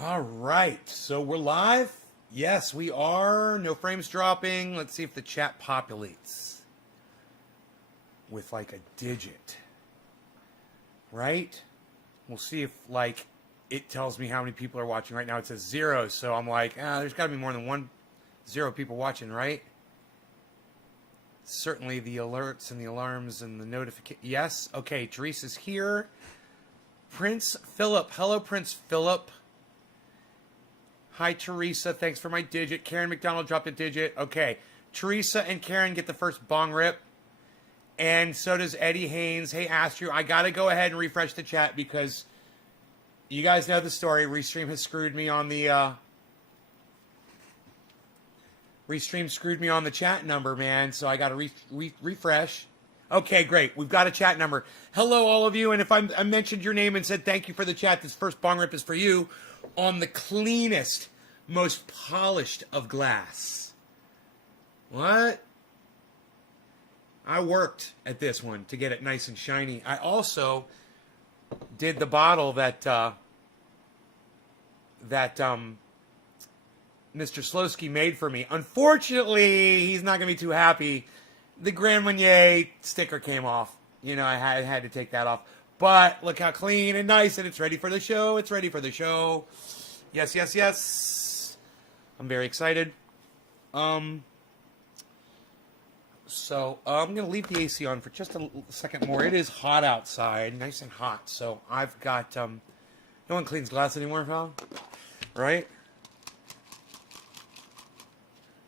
All right, so we're live. Yes, we are. No frames dropping. Let's see if the chat populates with like a digit, right? We'll see if like it tells me how many people are watching. Right now it says 0, so I'm like, there's got to be more than 0 people watching, right? Certainly the alerts and the alarms and the notification. Yes, okay, Teresa's here. Prince Philip. Hello, Prince Philip. Hi, Teresa. Thanks for my digit. Karen McDonald dropped a digit. Okay. Teresa and Karen get the first bong rip. And so does Eddie Haynes. Hey, Astro, I got to go ahead and refresh the chat because you guys know the story. Restream has screwed me on the... Restream screwed me on the chat number, man. So I got to refresh. Okay, great. We've got a chat number. Hello, all of you. And if I mentioned your name and said thank you for the chat, this first bong rip is for you. On the cleanest, most polished of glass. What? I worked at this one to get it nice and shiny. I also did the bottle that Mr. Slowski made for me. Unfortunately, he's not going to be too happy. The Grand Marnier sticker came off. You know, I had to take that off. But look how clean and nice, and it's ready for the show. It's ready for the show. Yes, yes, yes. I'm very excited. So I'm going to leave the AC on for just a second more. It is hot outside, nice and hot. So I've got, no one cleans glass anymore, pal. Right?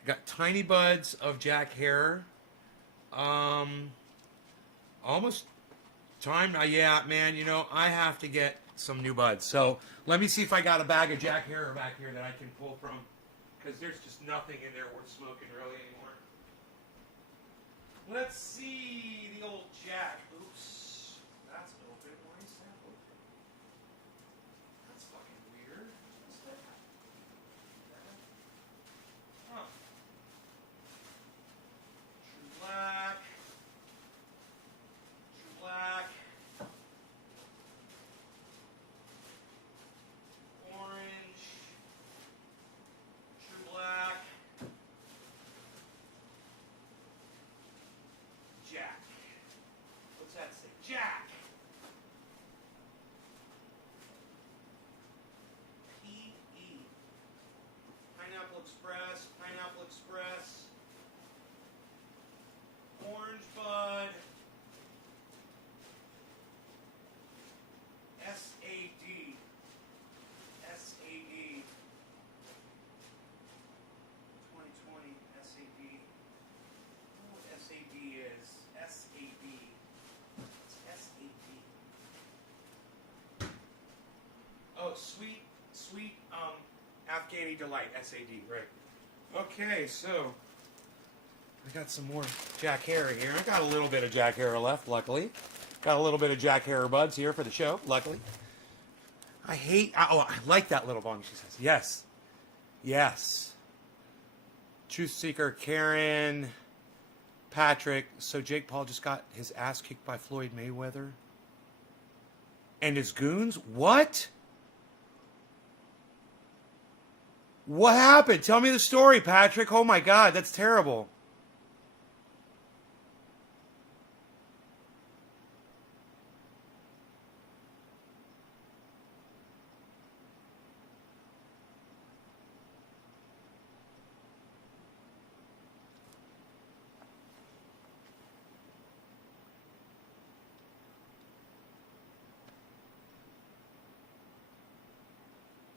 I got tiny buds of Jack Herer. Almost time. Yeah, man, you know, I have to get some new buds. So let me see if I got a bag of Jack Herer back here that I can pull from. Because there's just nothing in there worth smoking really anymore. Let's see the old Jack. Oops. That's open. Why is that open? That's fucking weird. What's that? Huh. True Black. True Black. Orange. True Black. Jack. What's that say? Jack. P.E. Pineapple Express. Pineapple Express. Orange Bud. S.A.D. S.A.D. 2020 S.A.D. I don't know what S.A.D. is. S.A.D. What's S.A.D.? Oh, sweet Afghani Delight. S.A.D. Right. Okay, so I got some more Jack Herer here. I got a little bit of Jack Herer left, luckily. Got a little bit of Jack Herer buds here for the show, luckily. I like that little bong, she says. Yes. Yes. Truth Seeker, Karen, Patrick. So Jake Paul just got his ass kicked by Floyd Mayweather. And his goons? What? What happened? Tell me the story, Patrick. Oh my God, that's terrible.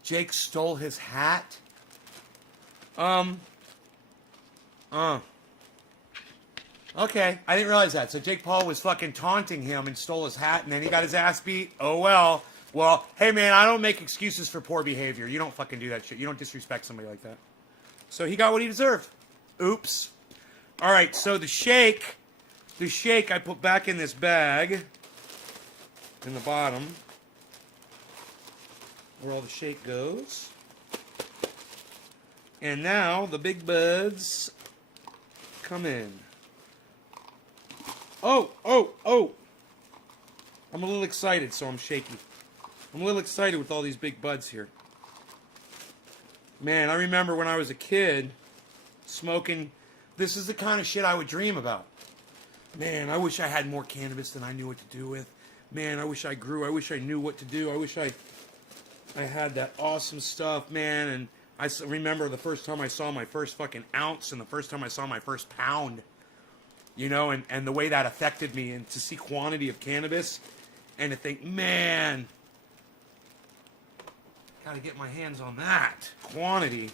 Jake stole his hat? Okay, I didn't realize that. So Jake Paul was fucking taunting him and stole his hat, and then he got his ass beat? Oh, well. Well, hey, man, I don't make excuses for poor behavior. You don't fucking do that shit. You don't disrespect somebody like that. So he got what he deserved. Oops. All right, so the shake I put back in this bag in the bottom where all the shake goes. And now the big buds come in. Oh. I'm a little excited, so I'm shaky. I'm a little excited with all these big buds here. Man, I remember when I was a kid smoking. This is the kind of shit I would dream about. Man, I wish I had more cannabis than I knew what to do with. Man, I wish I grew. I wish I knew what to do. I wish I had that awesome stuff, man. And I remember the first time I saw my first fucking ounce and the first time I saw my first pound, you know, and the way that affected me, and to see quantity of cannabis and to think, man, gotta get my hands on that quantity.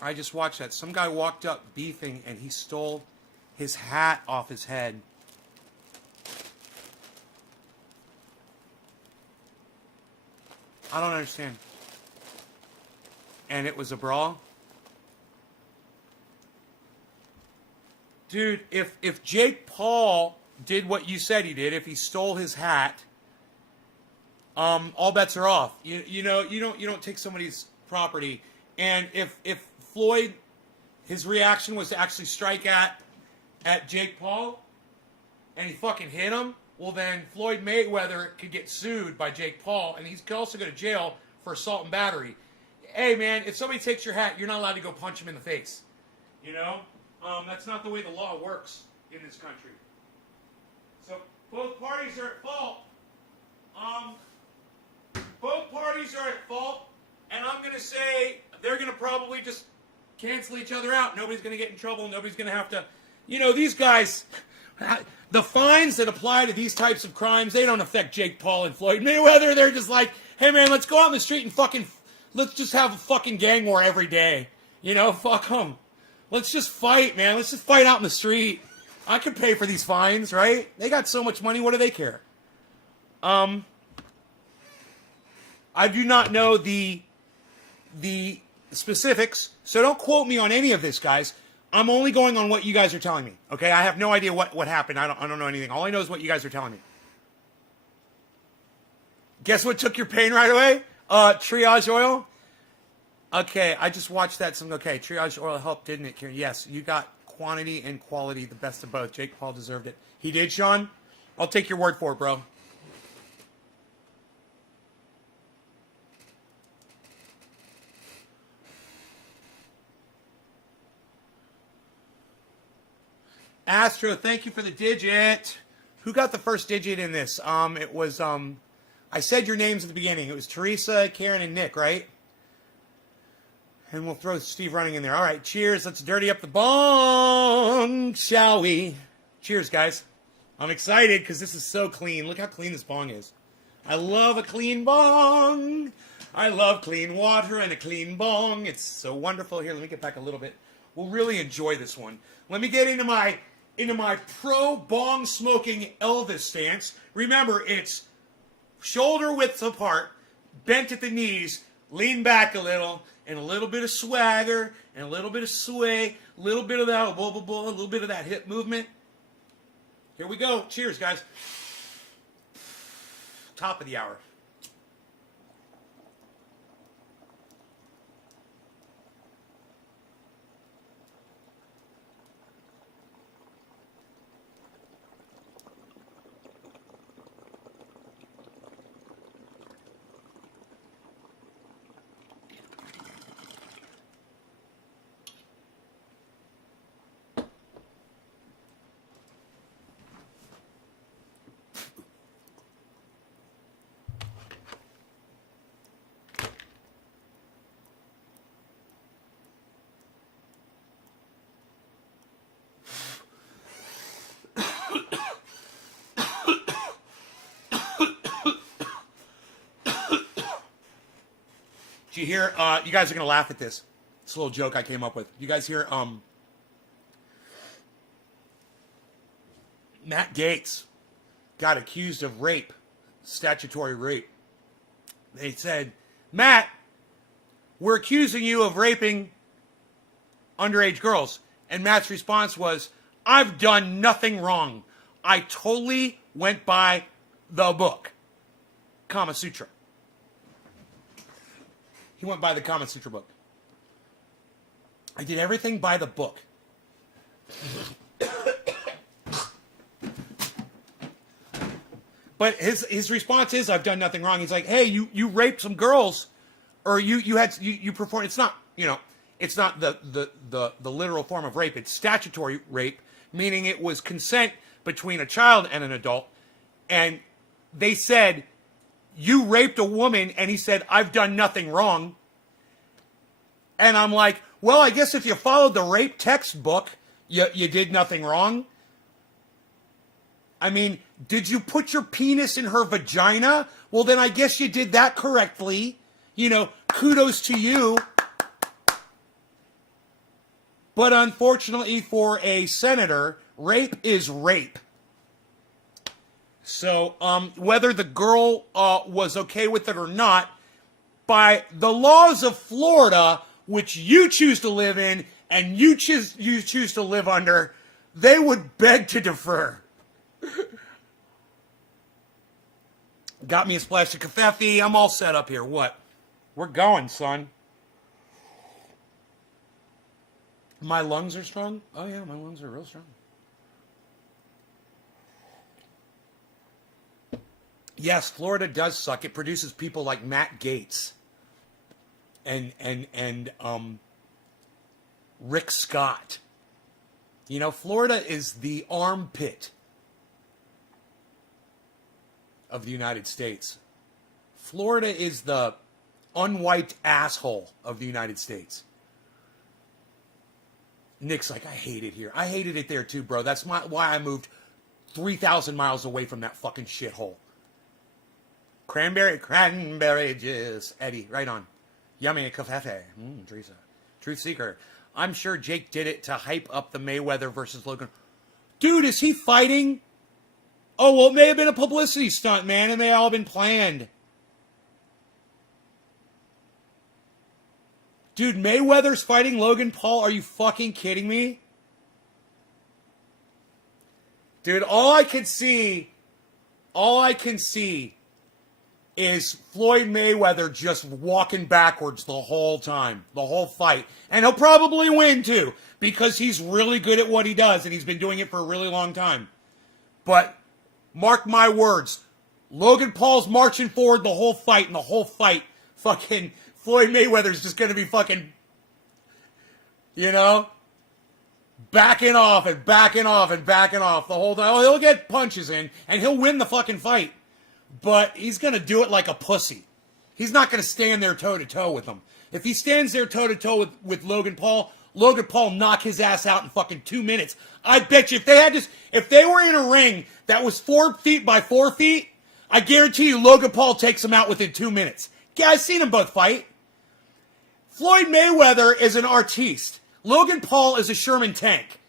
I just watched that. Some guy walked up beefing and he stole his hat off his head. I don't understand. And it was a brawl? Dude, if Jake Paul did what you said he did, if he stole his hat, all bets are off. You know, you don't take somebody's property. And if Floyd, his reaction was to actually strike at Jake Paul, and he fucking hit him, well then Floyd Mayweather could get sued by Jake Paul, and he could also go to jail for assault and battery. Hey man, if somebody takes your hat, you're not allowed to go punch him in the face. You know? That's not the way the law works in this country. So both parties are at fault. Both parties are at fault, and I'm going to say they're going to probably just cancel each other out. Nobody's going to get in trouble. Nobody's going to have to... You know, these guys... The fines that apply to these types of crimes, they don't affect Jake Paul and Floyd Mayweather. They're just like, hey man, let's go out in the street and fucking... Let's just have a fucking gang war every day. You know, fuck them. Let's just fight, man. Let's just fight out in the street. I could pay for these fines, right? They got so much money, what do they care? I do not know the specifics, so don't quote me on any of this, guys. I'm only going on what you guys are telling me, okay? I have no idea what happened. I don't know anything. All I know is what you guys are telling me. Guess what took your pain right away? Triage oil? Okay, I just watched that. Okay, Triage oil helped, didn't it, Kieran? Yes, you got quantity and quality, the best of both. Jake Paul deserved it. He did, Sean? I'll take your word for it, bro. Astro, thank you for the digit. Who got the first digit in this? It was, I said your names at the beginning. It was Teresa, Karen, and Nick, right? And we'll throw Steve Running in there. All right, cheers. Let's dirty up the bong, shall we? Cheers, guys. I'm excited because this is so clean. Look how clean this bong is. I love a clean bong. I love clean water and a clean bong. It's so wonderful. Here, let me get back a little bit. We'll really enjoy this one. Let me get into my pro bong smoking Elvis stance. Remember, it's shoulder width apart, bent at the knees, lean back a little, and a little bit of swagger, and a little bit of sway, a little bit of that, blah, blah, blah, a little bit of that hip movement. Here we go. Cheers, guys. Top of the hour. Do you hear, you guys are going to laugh at this. It's a little joke I came up with. You guys hear, Matt Gaetz got accused of rape, statutory rape. They said, Matt, we're accusing you of raping underage girls. And Matt's response was, I've done nothing wrong. I totally went by the book. Kama Sutra. He went by the Kama Sutra book. I did everything by the book. But his response is, I've done nothing wrong. He's like, hey, you raped some girls, or you performed. It's not, it's not the literal form of rape. It's statutory rape, meaning it was consent between a child and an adult. And they said, you raped a woman, and he said, I've done nothing wrong. And I'm like, well, I guess if you followed the rape textbook, you did nothing wrong. I mean, did you put your penis in her vagina? Well, then I guess you did that correctly. Kudos to you. But unfortunately for a senator, rape is rape. So whether the girl was okay with it or not, by the laws of Florida, which you choose to live in and you choose to live under, they would beg to defer. Got me a splash of covfefe. I'm all set up here. What? We're going, son. My lungs are strong? Oh, yeah, my lungs are real strong. Yes, Florida does suck. It produces people like Matt Gaetz and Rick Scott. Florida is the armpit of the United States. Florida is the unwiped asshole of the United States. Nick's like, I hate it here. I hated it there too, bro. That's why I moved 3,000 miles away from that fucking shithole. Cranberry juice. Eddie, right on. Yummy covfefe. Teresa. Truth Seeker. I'm sure Jake did it to hype up the Mayweather versus Logan. Dude, is he fighting? Oh, well, it may have been a publicity stunt, man. It may all have been planned. Dude, Mayweather's fighting Logan Paul? Are you fucking kidding me? Dude, all I can see is Floyd Mayweather just walking backwards the whole time, the whole fight. And he'll probably win, too, because he's really good at what he does, and he's been doing it for a really long time. But mark my words, Logan Paul's marching forward the whole fight, and the whole fight, fucking Floyd Mayweather's just going to be fucking, backing off and backing off and backing off the whole time. Oh, he'll get punches in, and he'll win the fucking fight. But he's going to do it like a pussy. He's not going to stand there toe-to-toe with him. If he stands there toe-to-toe with Logan Paul knock his ass out in fucking 2 minutes. I bet you if they were in a ring that was 4 feet by 4 feet, I guarantee you Logan Paul takes him out within 2 minutes. Yeah, I've seen them both fight. Floyd Mayweather is an artiste. Logan Paul is a Sherman tank.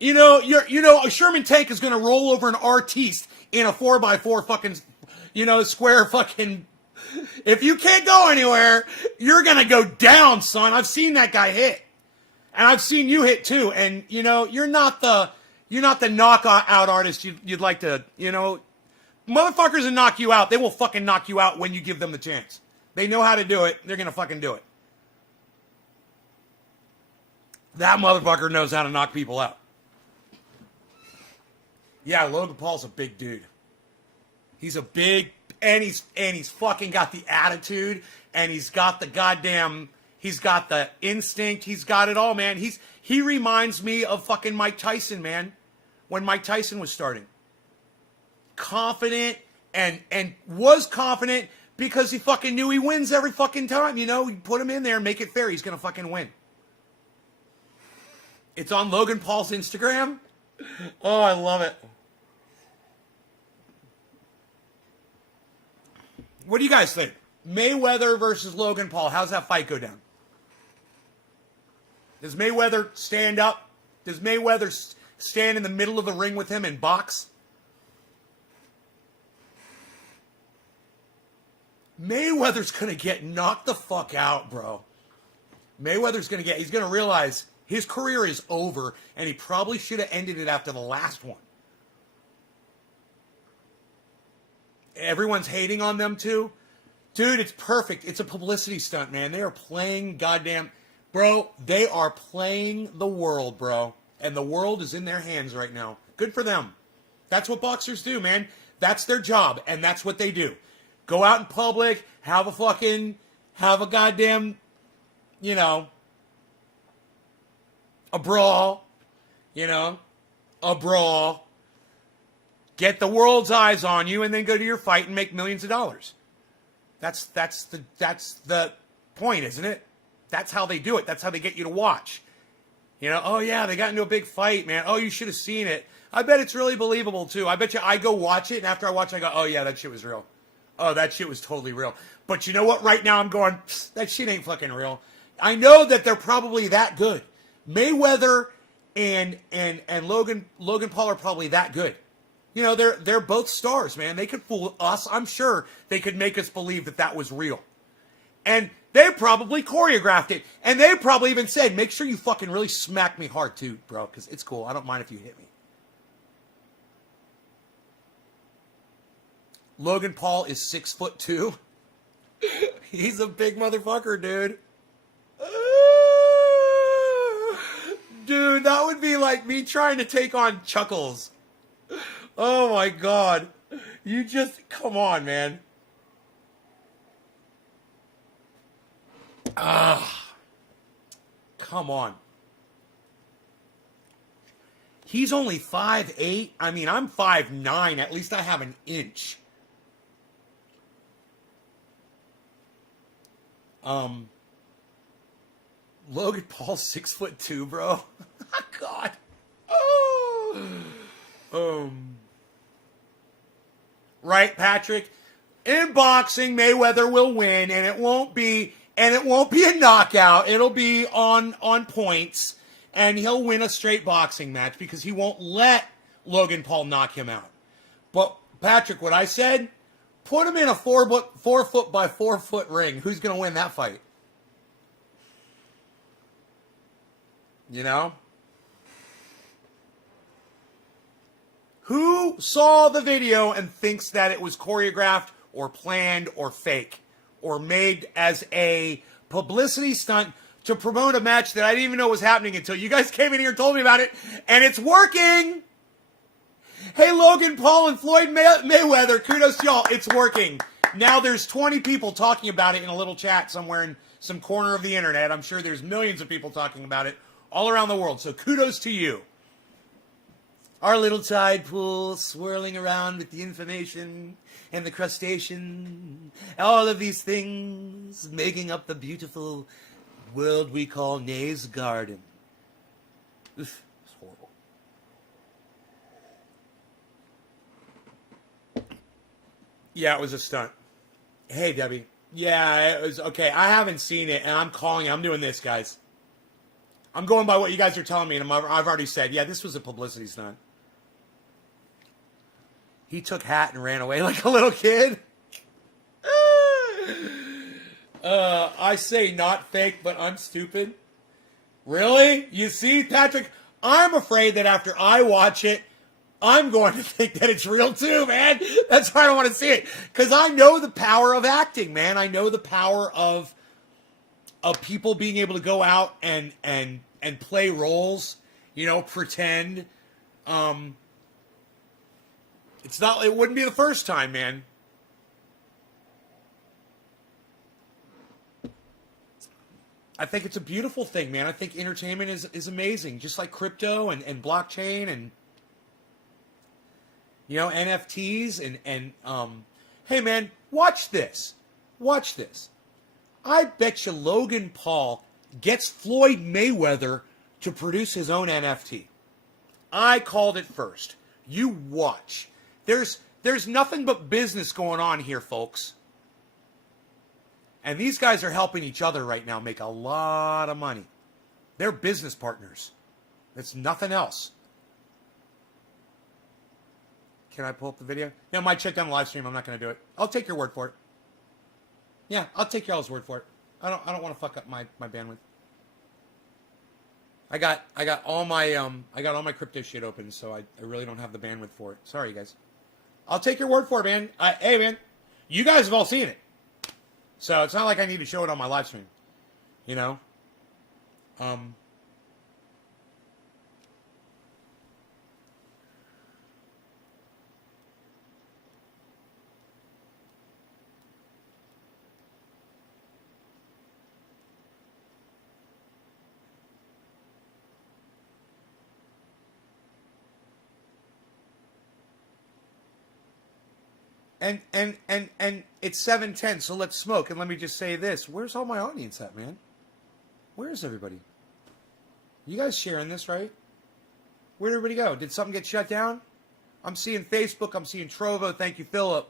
A Sherman tank is going to roll over an artiste in a 4x4 fucking, square fucking. If you can't go anywhere, you're going to go down, son. I've seen that guy hit. And I've seen you hit too. And, you're not the knockout artist you'd like to, motherfuckers that knock you out, they will fucking knock you out when you give them the chance. They know how to do it. They're going to fucking do it. That motherfucker knows how to knock people out. Yeah, Logan Paul's a big dude. He's a big, and he's fucking got the attitude, and he's got the instinct, he's got it all, man. He reminds me of fucking Mike Tyson, man. When Mike Tyson was starting. Confident, and was confident because he fucking knew he wins every fucking time, You put him in there and make it fair, he's gonna fucking win. It's on Logan Paul's Instagram. Oh, I love it. What do you guys think? Mayweather versus Logan Paul. How's that fight go down? Does Mayweather stand up? Does Mayweather stand in the middle of the ring with him and box? Mayweather's going to get knocked the fuck out, bro. He's going to realize his career is over, and he probably should have ended it after the last one. Everyone's hating on them too. Dude, it's perfect. It's a publicity stunt, man. They are playing goddamn... Bro, they are playing the world, bro. And the world is in their hands right now. Good for them. That's what boxers do, man. That's their job, and that's what they do. Go out in public, have a goddamn, you know, a brawl, a brawl. Get the world's eyes on you, and then go to your fight and make millions of dollars. That's the point, isn't it? That's how they do it. That's how they get you to watch. Oh yeah, they got into a big fight, man. Oh, you should have seen it. I bet it's really believable too. I bet you I go watch it, and after I watch it, I go, oh yeah, that shit was real. Oh, that shit was totally real. But you know what? Right now I'm going, that shit ain't fucking real. I know that they're probably that good. Mayweather and Logan Paul are probably that good. They're both stars, man. They could fool us. I'm sure they could make us believe that was real. And they probably choreographed it. And they probably even said, make sure you fucking really smack me hard too, bro, because it's cool. I don't mind if you hit me. Logan Paul is 6'2". He's a big motherfucker, dude. Dude, that would be like me trying to take on Chuckles. Oh my God. Come on, man. Come on. He's only 5'8". I mean, I'm 5'9". At least I have an inch. Logan Paul's 6'2", bro. God. Right, Patrick? In boxing, Mayweather will win, and it won't be a knockout. It'll be on points, and he'll win a straight boxing match because he won't let Logan Paul knock him out. But Patrick, what I said, put him in a 4 foot by 4 foot ring. Who's going to win that fight? Who saw the video and thinks that it was choreographed or planned or fake or made as a publicity stunt to promote a match that I didn't even know was happening until you guys came in here and told me about it, and it's working? Hey, Logan Paul and Floyd Mayweather, kudos to y'all. It's working. Now there's 20 people talking about it in a little chat somewhere in some corner of the internet. I'm sure there's millions of people talking about it all around the world, so kudos to you. Our little tide pool swirling around with the information and the crustacean, all of these things making up the beautiful world we call Nay's Garden. Oof, it's horrible. Yeah, it was a stunt. Hey, Debbie. Yeah, it was okay. I haven't seen it, and I'm calling. I'm doing this, guys. I'm going by what you guys are telling me, and I've already said, yeah, this was a publicity stunt. He took hat and ran away like a little kid. I say not fake, but I'm stupid. Really? You see, Patrick, I'm afraid that after I watch it, I'm going to think that it's real too, man. That's why I don't want to see it. Because I know the power of acting, man. I know the power of people being able to go out and play roles, pretend. It wouldn't be the first time, man. I think it's a beautiful thing, man. I think entertainment is amazing. Just like crypto and blockchain and, NFTs and hey, man, watch this. Watch this. I bet you Logan Paul gets Floyd Mayweather to produce his own NFT. I called it first. You watch. There's nothing but business going on here, folks. And these guys are helping each other right now make a lot of money. They're business partners. It's nothing else. Can I pull up the video? No, I might check down the live stream. I'm not going to do it. I'll take your word for it. Yeah, I'll take y'all's word for it. I don't want to fuck up my bandwidth. I got all my crypto shit open, so I really don't have the bandwidth for it. Sorry, guys. I'll take your word for it, man. Hey, man, you guys have all seen it, so it's not like I need to show it on my live stream. And it's 7:10, so let's smoke. And let me just say this: where's all my audience at, man? Where's everybody? You guys sharing this, right? Where'd everybody go? Did something get shut down? I'm seeing Facebook. I'm seeing Trovo. Thank you, Philip.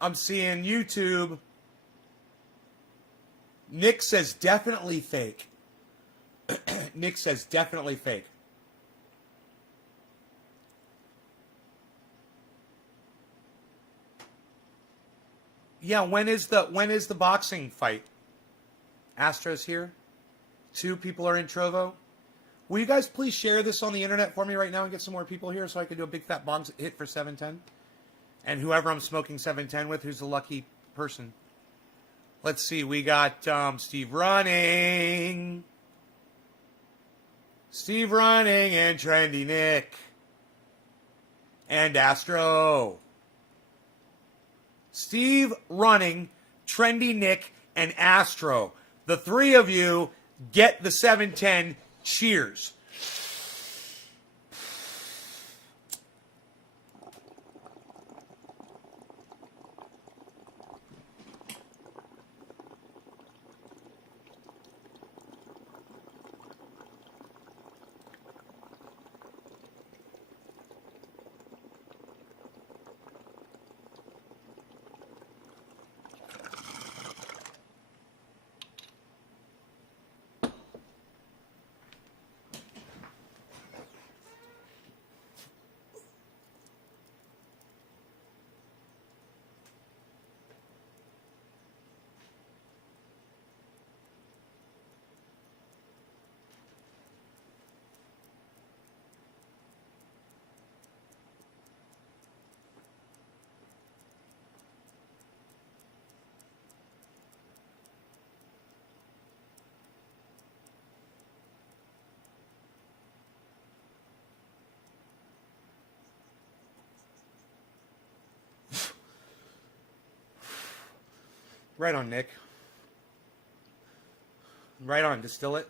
I'm seeing YouTube. Nick says definitely fake. Nick says definitely fake. Yeah, when is the boxing fight? Astro's here. 2 people are in Trovo. Will you guys please share this on the internet for me right now and get some more people here so I can do a big fat bong hit for 710? And whoever I'm smoking 710 with, who's the lucky person. Let's see, we got Steve Running. Steve Running and Trendy Nick. And Astro. Steve Running, Trendy Nick, and Astro. The 3 of you get the 710. Cheers. Right on, Nick. Right on, distill it.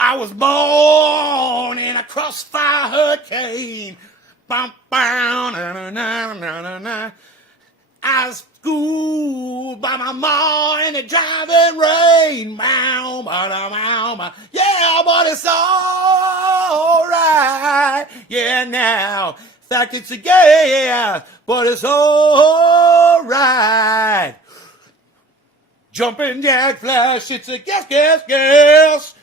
I was born in a crossfire hurricane. Bum, bum, na, na, na, na, na, na. I was schooled by my ma in the driving rain. Mow, ba, da, mow, ba. Yeah, but it's all right. Yeah, now. Fact, it's a gas, but it's all right. Jumping jack flash, it's a gas, gas, gas.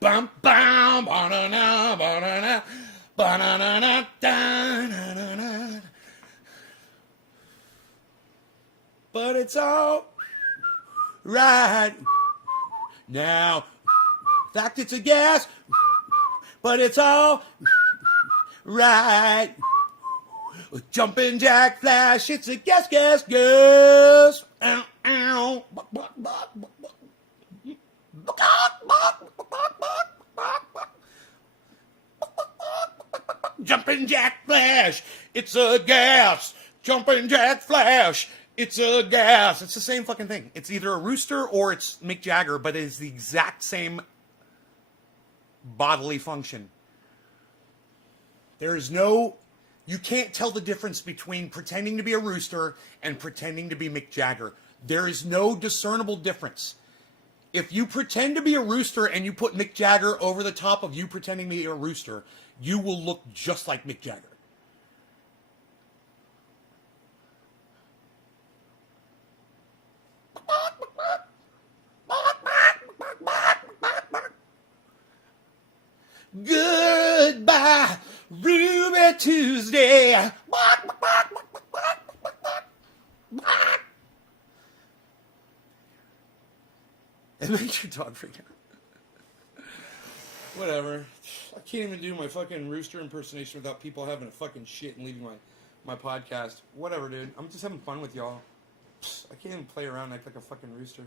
Bum, bum, ba-da-na, ba-da-na, ba-da-na-na, da-na-na-na. But it's all right now. Fact, it's a gas, but it's all right. Jumping jack flash, it's a gas, gas, gas. Ow, ow. Jumping jack flash, it's a gas. Jumping jack flash, it's a gas. It's the same fucking thing. It's either a rooster or it's Mick Jagger, but it is the exact same bodily function. There is no... You can't tell the difference between pretending to be a rooster and pretending to be Mick Jagger. There is no discernible difference. If you pretend to be a rooster and you put Mick Jagger over the top of you pretending to be a rooster, you will look just like Mick Jagger. Goodbye, Ruby Tuesday. It makes your dog freak out. Whatever. I can't even do my fucking rooster impersonation without people having a fucking shit and leaving my podcast. Whatever, dude. I'm just having fun with y'all. I can't even play around and act like a fucking rooster.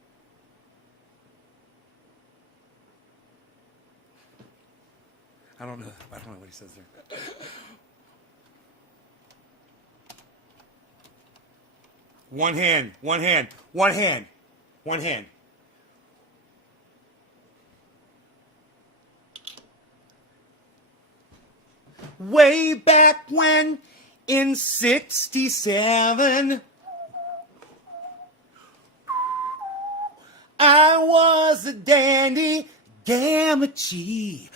I don't know what he says there. One hand, one hand, one hand, one hand. Way back when, in '67, I was a dandy Gamachi.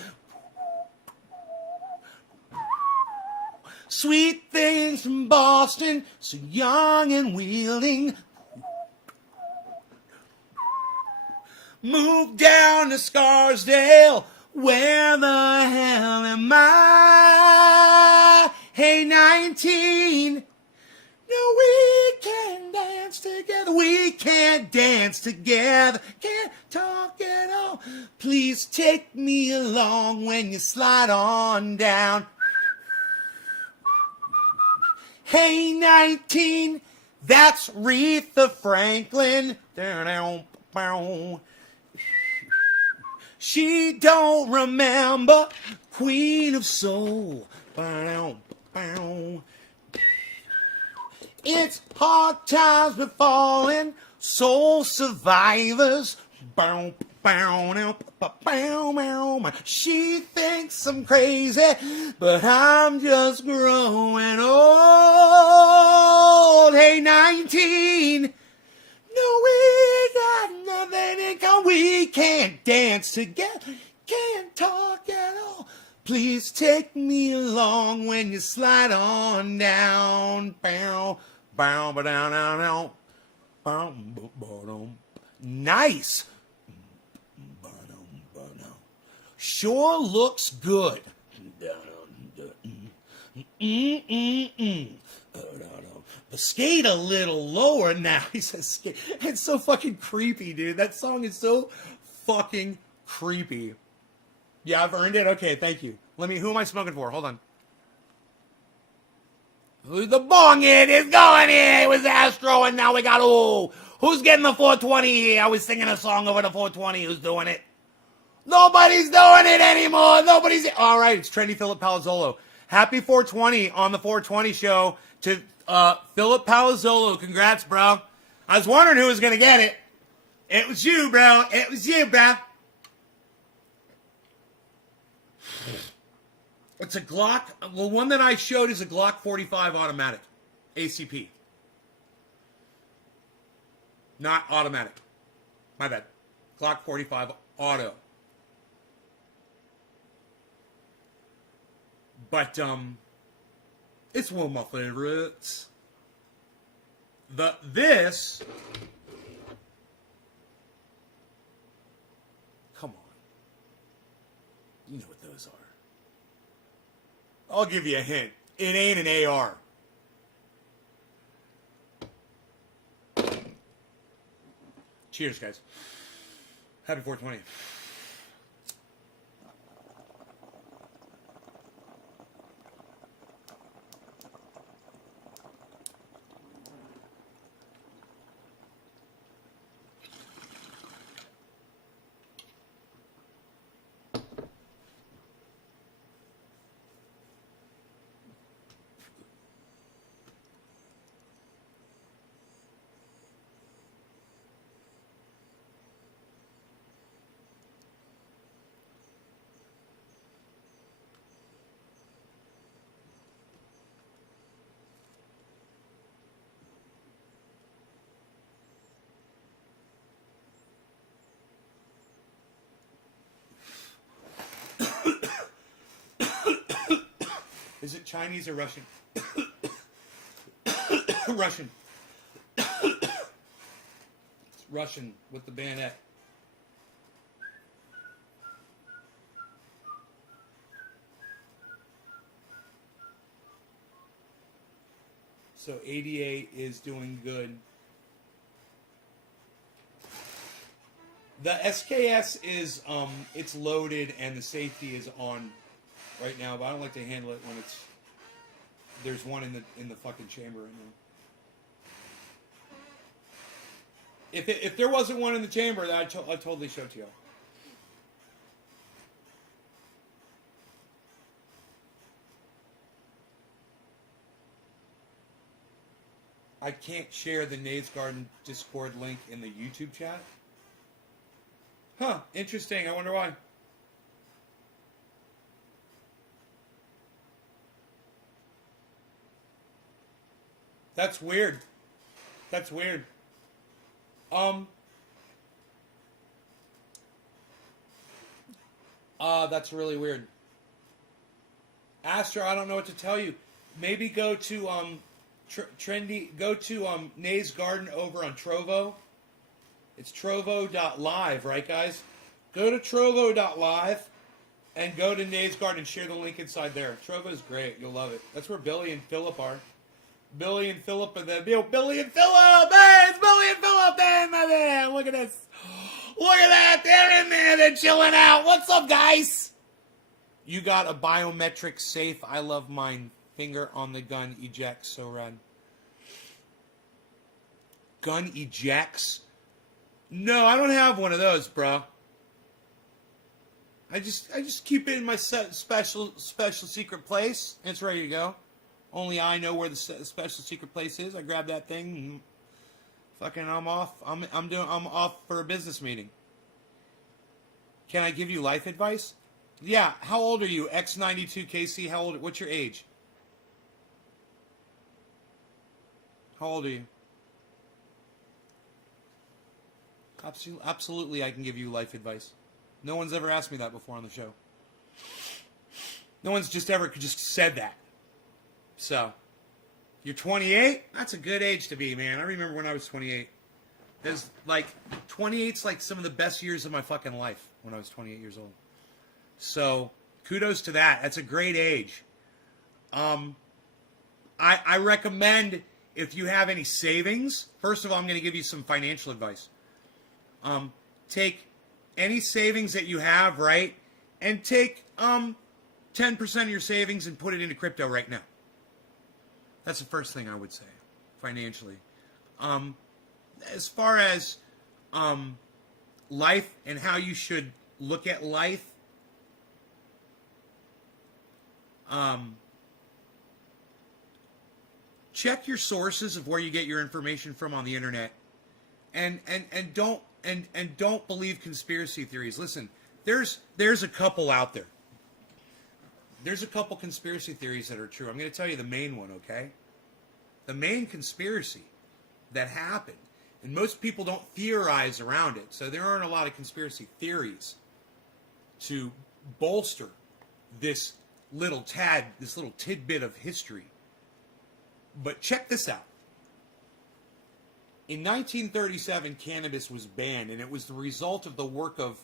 Sweet things from Boston, so young and wheeling. Moved down to Scarsdale, where the hell am I? Hey, 19. No, we can't dance together. We can't dance together. Can't talk at all. Please take me along when you slide on down. Hey, 19. That's Aretha Franklin. She don't remember Queen of Soul. It's hard times befalling soul survivors. She thinks I'm crazy, but I'm just growing old. Hey, 19. No, we got nothing in common. We can't dance together. Can't talk at all. Please take me along when you slide on down. Bow, bow, ba down, down, down. Bow, ba, ba, dum. Nice. Sure looks good. Skate a little lower now. He says skate. It's so fucking creepy, dude. That song is so fucking creepy. Yeah, I've earned it. Okay, thank you. Who am I smoking for? Hold on. Who's the bong it is going in? It was Astro, and now we got, who's getting the 420 here? I was singing a song over the 420. Who's doing it? Nobody's doing it anymore. All right, it's Trendy Philip Palazzolo. Happy 420 on the 420 show to Philip Palazzolo. Congrats, bro. I was wondering who was going to get it. It was you, bro. It was you, bro. It's a Glock. The one that I showed is a Glock 45 automatic. ACP. Not automatic. My bad. Glock 45 auto. But, it's one of my favorites. This... Come on. You know what those are. I'll give you a hint. It ain't an AR. Cheers, guys. Happy 420. Is it Chinese or Russian? Russian. It's Russian with the bayonet. So 88 is doing good. The SKS is it's loaded and the safety is on right now, but I don't like to handle it when there's one in the fucking chamber right now. If there wasn't one in the chamber, I'd totally show it to you. I can't share the Nays Garden Discord link in the YouTube chat. Huh, interesting. I wonder why. That's weird. That's weird. That's really weird. Astro, I don't know what to tell you. Maybe go to Nays Garden over on Trovo. It's trovo.live, right guys? Go to trovo.live and go to Nays Garden and share the link inside there. Trovo is great. You'll love it. That's where Billy and Philip are. Billy and Philip are there. Billy and Philip! Hey, it's Billy and Philip there, my man. Look at this. Look at that. They're in there. They're chilling out. What's up, guys? You got a biometric safe. I love mine. Finger on the gun ejects. So rad. Gun ejects? No, I don't have one of those, bro. I just keep it in my special secret place. It's ready to go. Only I know where the special secret place is. I grab that thing and fucking I'm off. I'm off for a business meeting. Can I give you life advice? Yeah. How old are you? X92KC. How old? What's your age? How old are you? Absolutely, I can give you life advice. No one's ever asked me that before on the show. No one's just ever just said that. So, you're 28? That's a good age to be, man. I remember when I was 28. There's like 28's like some of the best years of my fucking life when I was 28 years old. So, kudos to that. That's a great age. I recommend if you have any savings. First of all, I'm going to give you some financial advice. Take any savings that you have, right, and take 10% of your savings and put it into crypto right now. That's the first thing I would say, financially. As far as life and how you should look at life, check your sources of where you get your information from on the internet, and don't believe conspiracy theories. Listen, there's a couple out there. There's a couple conspiracy theories that are true. I'm going to tell you the main one, okay? The main conspiracy that happened, and most people don't theorize around it, so there aren't a lot of conspiracy theories to bolster this little tidbit of history. But check this out. In 1937, cannabis was banned, and it was the result of the work of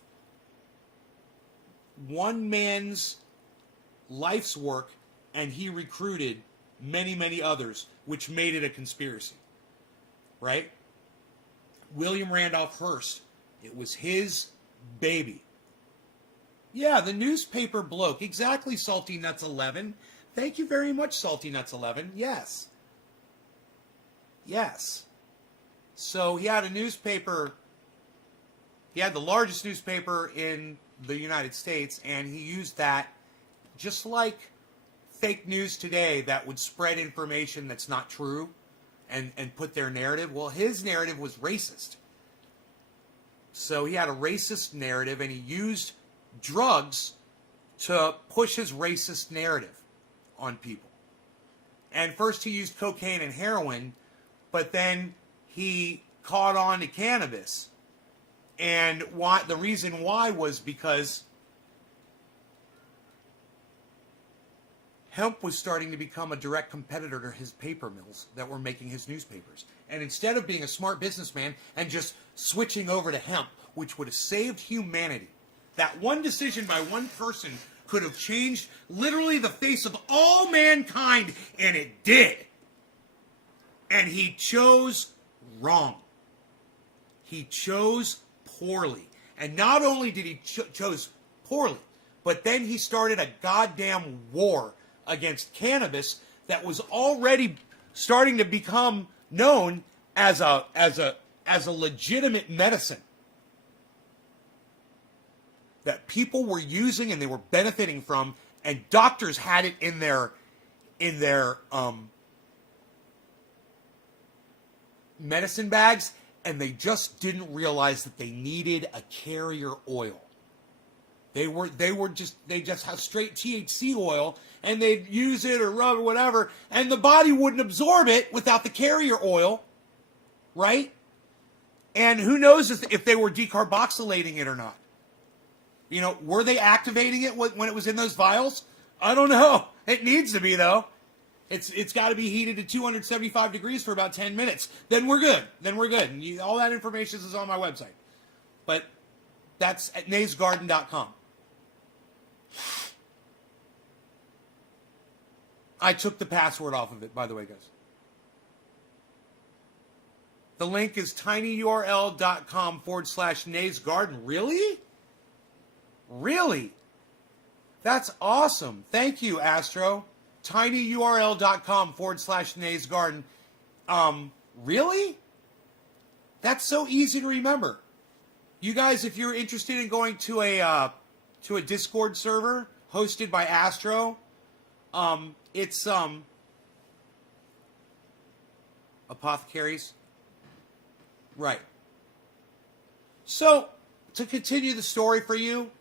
one man's life's work, and he recruited many, many others, which made it a conspiracy. Right? William Randolph Hearst. It was his baby. Yeah, the newspaper bloke. Exactly, Salty Nuts 11. Thank you very much, Salty Nuts 11. Yes. Yes. So he had a newspaper. He had the largest newspaper in the United States, and he used that just like fake news today that would spread information that's not true and put their narrative. Well, his narrative was racist. So he had a racist narrative, and he used drugs to push his racist narrative on people. And first he used cocaine and heroin, but then he caught on to cannabis. And the reason why was because hemp was starting to become a direct competitor to his paper mills that were making his newspapers. And instead of being a smart businessman and just switching over to hemp, which would have saved humanity, that one decision by one person could have changed literally the face of all mankind, and it did. And he chose wrong. He chose poorly. And not only did he chose poorly, but then he started a goddamn war against cannabis that was already starting to become known as a legitimate medicine that people were using and they were benefiting from, and doctors had it in their medicine bags, and they just didn't realize that they needed a carrier oil. They just have straight THC oil, and they'd use it or rub or whatever, and the body wouldn't absorb it without the carrier oil, right? And who knows if they were decarboxylating it or not. You know, were they activating it when it was in those vials? I don't know. It needs to be, though. It's got to be heated to 275 degrees for about 10 minutes. Then we're good. And all that information is on my website. But that's at naysgarden.com. I took the password off of it, by the way, guys. The link is tinyurl.com/naysgarden. Really? Really? That's awesome. Thank you, Astro. tinyurl.com/naysgarden. Really? That's so easy to remember. You guys, if you're interested in going to a Discord server hosted by Astro, it's Apothecaries. Right. So, to continue the story for you,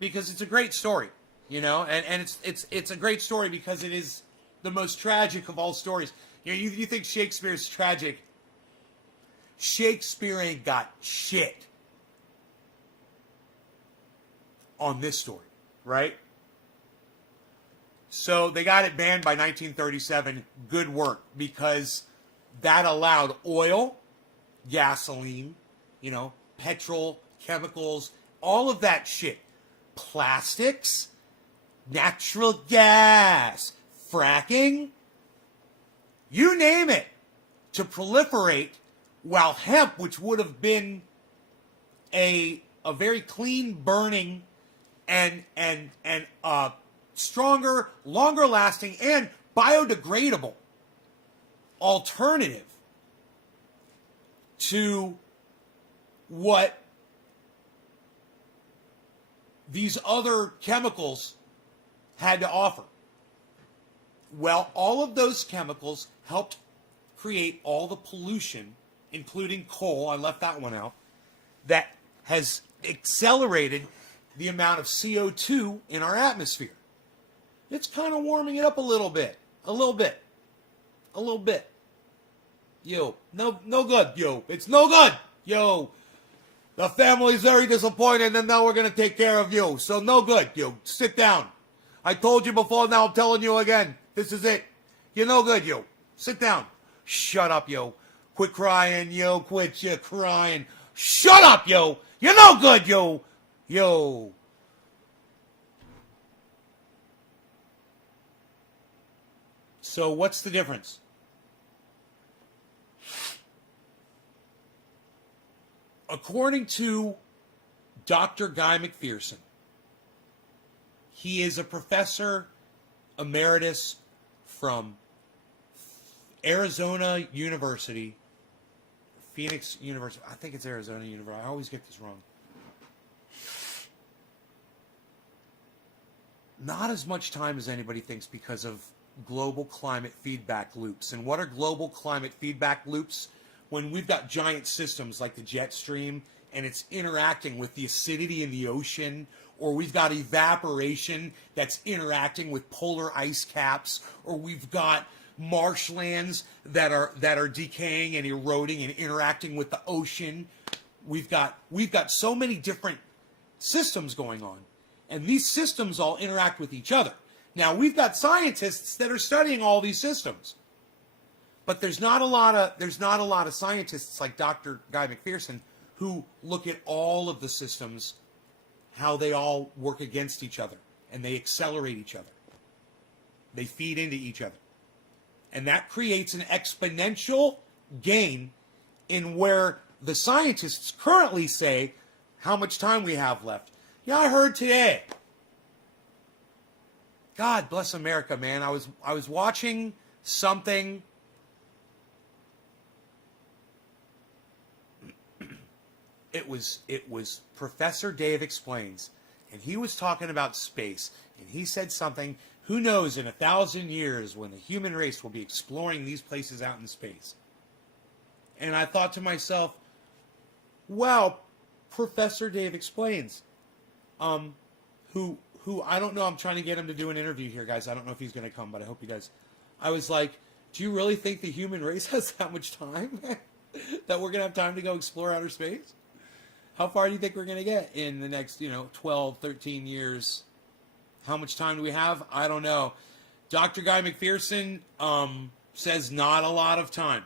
because it's a great story, you know, and it's a great story because it is the most tragic of all stories. You know, you think Shakespeare's tragic. Shakespeare ain't got shit on this story, right? So they got it banned by 1937. Good work, because that allowed oil, gasoline, you know, petrol, chemicals, all of that shit, plastics, natural gas, fracking, you name it, to proliferate, while hemp, which would have been a very clean burning and stronger, longer lasting, and biodegradable alternative to what these other chemicals had to offer. Well, all of those chemicals helped create all the pollution, including coal, I left that one out, that has accelerated the amount of CO2 in our atmosphere. It's kind of warming it up a little bit. Yo, no good, yo. It's no good, yo. The family's very disappointed, and now we're going to take care of you. So no good, yo. Sit down. I told you before, now I'm telling you again. This is it. You're no good, yo. Sit down. Shut up, yo. Quit crying, yo. Quit your crying. Shut up, yo. You're no good, yo. Yo. So what's the difference? According to Dr. Guy McPherson, he is a professor emeritus from Arizona University, Phoenix University. I think it's Arizona University. I always get this wrong. Not as much time as anybody thinks because of global climate feedback loops. And what are global climate feedback loops? When we've got giant systems like the jet stream and it's interacting with the acidity in the ocean, or we've got evaporation that's interacting with polar ice caps, or we've got marshlands that are decaying and eroding and interacting with the ocean. We've got so many different systems going on, and these systems all interact with each other. Now, we've got scientists that are studying all these systems, but there's not a lot of scientists like Dr. Guy McPherson who look at all of the systems, how they all work against each other, and they accelerate each other. They feed into each other. And that creates an exponential gain in where the scientists currently say how much time we have left. Yeah, I heard today. God bless America, man. I was watching something. It was Professor Dave Explains, and he was talking about space, and he said something, who knows, in 1,000 years when the human race will be exploring these places out in space. And I thought to myself, wow, Professor Dave Explains, who I don't know, I'm trying to get him to do an interview here, guys. I don't know if he's going to come, but I hope he does. I was like, do you really think the human race has that much time? That we're going to have time to go explore outer space? How far do you think we're going to get in the next, 12, 13 years? How much time do we have? I don't know. Dr. Guy McPherson says not a lot of time.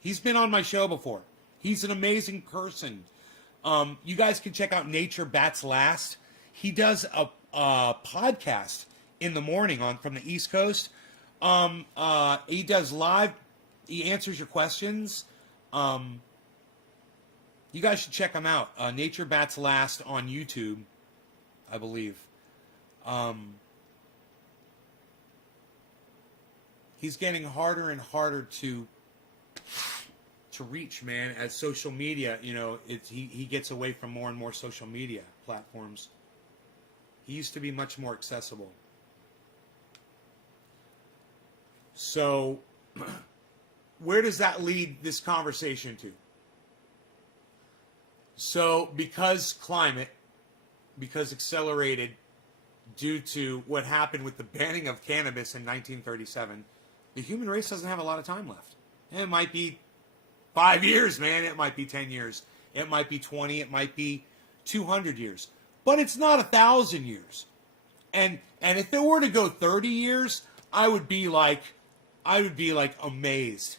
He's been on my show before. He's an amazing person. You guys can check out Nature Bats Last. He does a podcast in the morning from the East Coast. He does live. He answers your questions. You guys should check him out. Nature Bats Last on YouTube, I believe. He's getting harder and harder to reach, man, as social media, he gets away from more and more social media platforms. He used to be much more accessible. So, where does that lead this conversation to? So, because accelerated due to what happened with the banning of cannabis in 1937, the human race doesn't have a lot of time left. And it might be 5 years, man. It might be 10 years. It might be 20. It might be 200 years. But it's not 1,000 years. And if it were to go 30 years, I would be like amazed.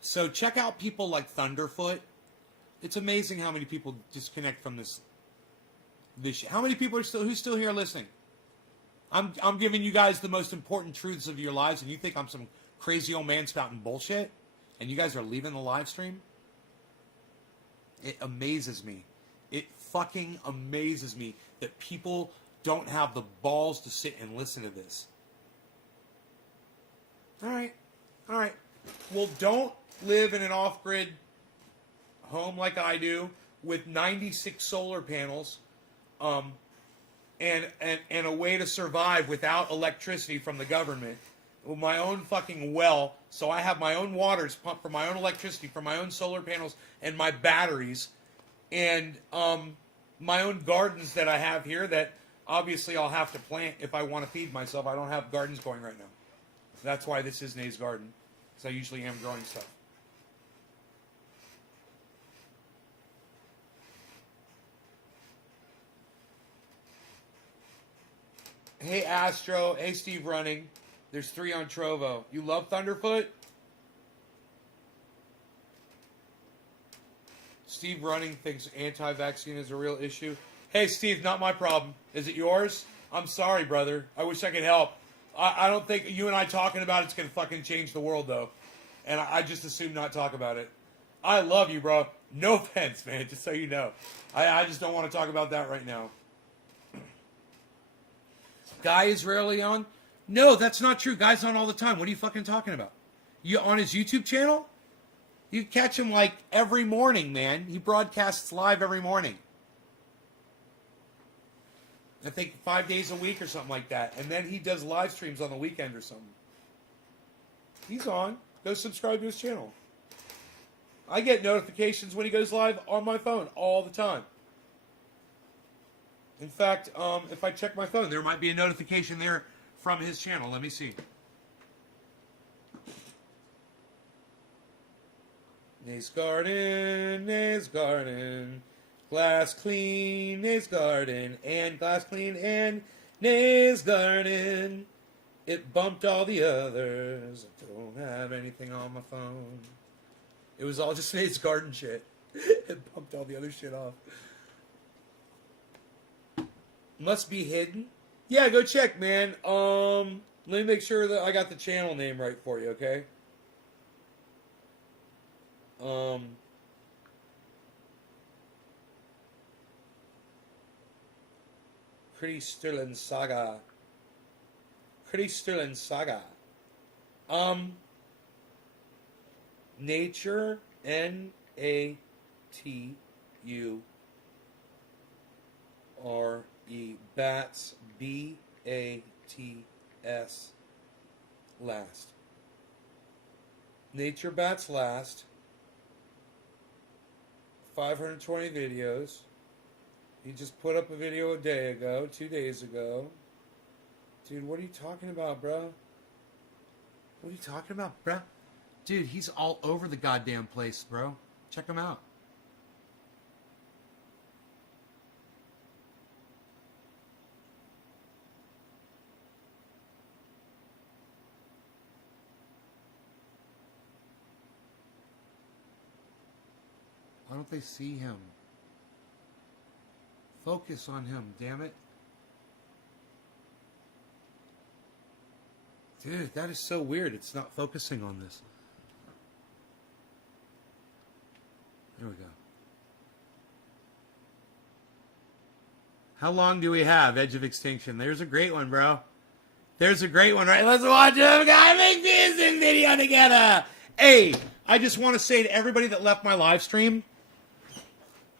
So check out people like Thunderfoot. It's amazing how many people disconnect from this. How many people are who's still here listening? I'm giving you guys the most important truths of your lives, and you think I'm some crazy old man spouting bullshit, and you guys are leaving the live stream? It amazes me. It fucking amazes me that people don't have the balls to sit and listen to this. All right. Well, don't live in an off-grid home like I do with 96 solar panels, and a way to survive without electricity from the government. With my own fucking well, so I have my own waters pumped for my own electricity, for my own solar panels and my batteries, and my own gardens that I have here that obviously I'll have to plant if I want to feed myself. I don't have gardens going right now. That's why this is Nay's garden, because I usually am growing stuff. Hey Astro, hey Steve Running. There's 3 on Trovo. You love Thunderfoot? Steve Running thinks anti-vaccine is a real issue. Hey Steve, not my problem. Is it yours? I'm sorry, brother. I wish I could help. I don't think you and I talking about it's going to fucking change the world, though. And I just assume not talk about it. I love you, bro. No offense, man, just so you know. I just don't want to talk about that right now. Guy Israeli on? No, that's not true. Guy's on all the time. What are you fucking talking about? You on his YouTube channel? You catch him like every morning, man. He broadcasts live every morning. I think 5 days a week or something like that. And then he does live streams on the weekend or something. He's on. Go subscribe to his channel. I get notifications when he goes live on my phone all the time. In fact, if I check my phone, there might be a notification there from his channel. Let me see. Nay's Garden, glass clean, Nay's Garden, and glass clean, and Nay's Garden. It bumped all the others. I don't have anything on my phone. It was all just Nay's Garden shit. It bumped all the other shit off. Must be hidden. Yeah, go check, man. Let me make sure that I got the channel name right for you, okay? Crystalline Saga. Nature, N-A-T-U-R-E, Bats, B-A-T-S, last. Nature Bats Last. 520 videos. He just put up a video a day ago, 2 days ago. Dude, what are you talking about, bro? What are you talking about, bro? Dude, he's all over the goddamn place, bro. Check him out. Why don't they see him? Focus on him, damn it. Dude, that is so weird. It's not focusing on this. There we go. How long do we have? Edge of Extinction. There's a great one, bro. There's a great one, right? Let's watch them. Gotta make this video together. Hey, I just want to say to everybody that left my live stream,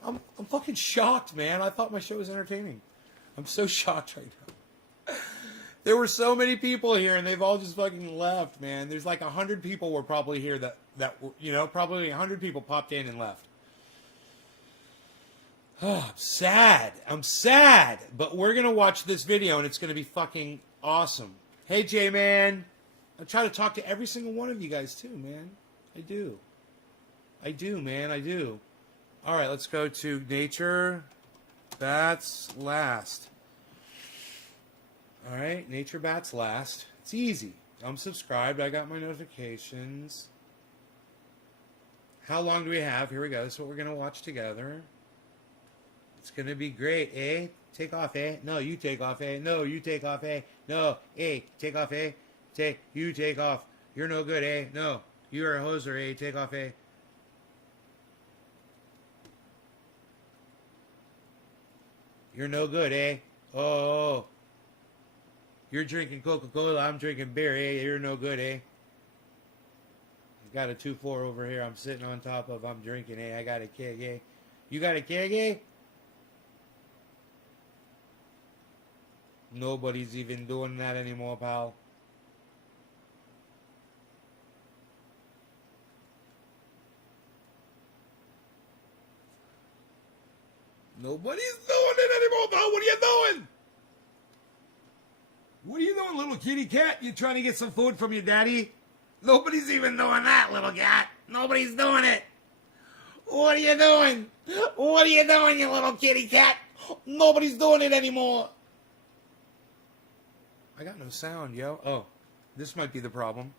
I'm fucking shocked, man. I thought my show was entertaining. I'm so shocked right now. There were so many people here, and they've all just fucking left, man. There's like 100 people were probably here that you know, probably 100 people popped in and left. Oh, I'm sad. I'm sad. But we're going to watch this video, and it's going to be fucking awesome. Hey, J-Man. I try to talk to every single one of you guys, too, man. I do. I do, man. I do. All right, let's go to Nature Bats Last. All right, Nature Bats Last. It's easy. I'm subscribed. I got my notifications. How long do we have? Here we go. This is what we're going to watch together. It's going to be great, eh? Take off, eh? No, you take off, eh? No, you take off, eh? No, eh? Take off, eh? You take off. You're no good, eh? No, you're a hoser, eh? Take off, eh? You're no good, eh? Oh. You're drinking Coca-Cola, I'm drinking beer, eh? You're no good, eh? I got a 2-4 over here I'm sitting on top of, I'm drinking, eh? I got a keg, eh? You got a keg, eh? Nobody's even doing that anymore, pal. Nobody's doing it anymore, pal. What are you doing? What are you doing, little kitty cat? You trying to get some food from your daddy? Nobody's even doing that, little cat. Nobody's doing it. What are you doing? What are you doing, you little kitty cat? Nobody's doing it anymore. I got no sound, yo. Oh, this might be the problem.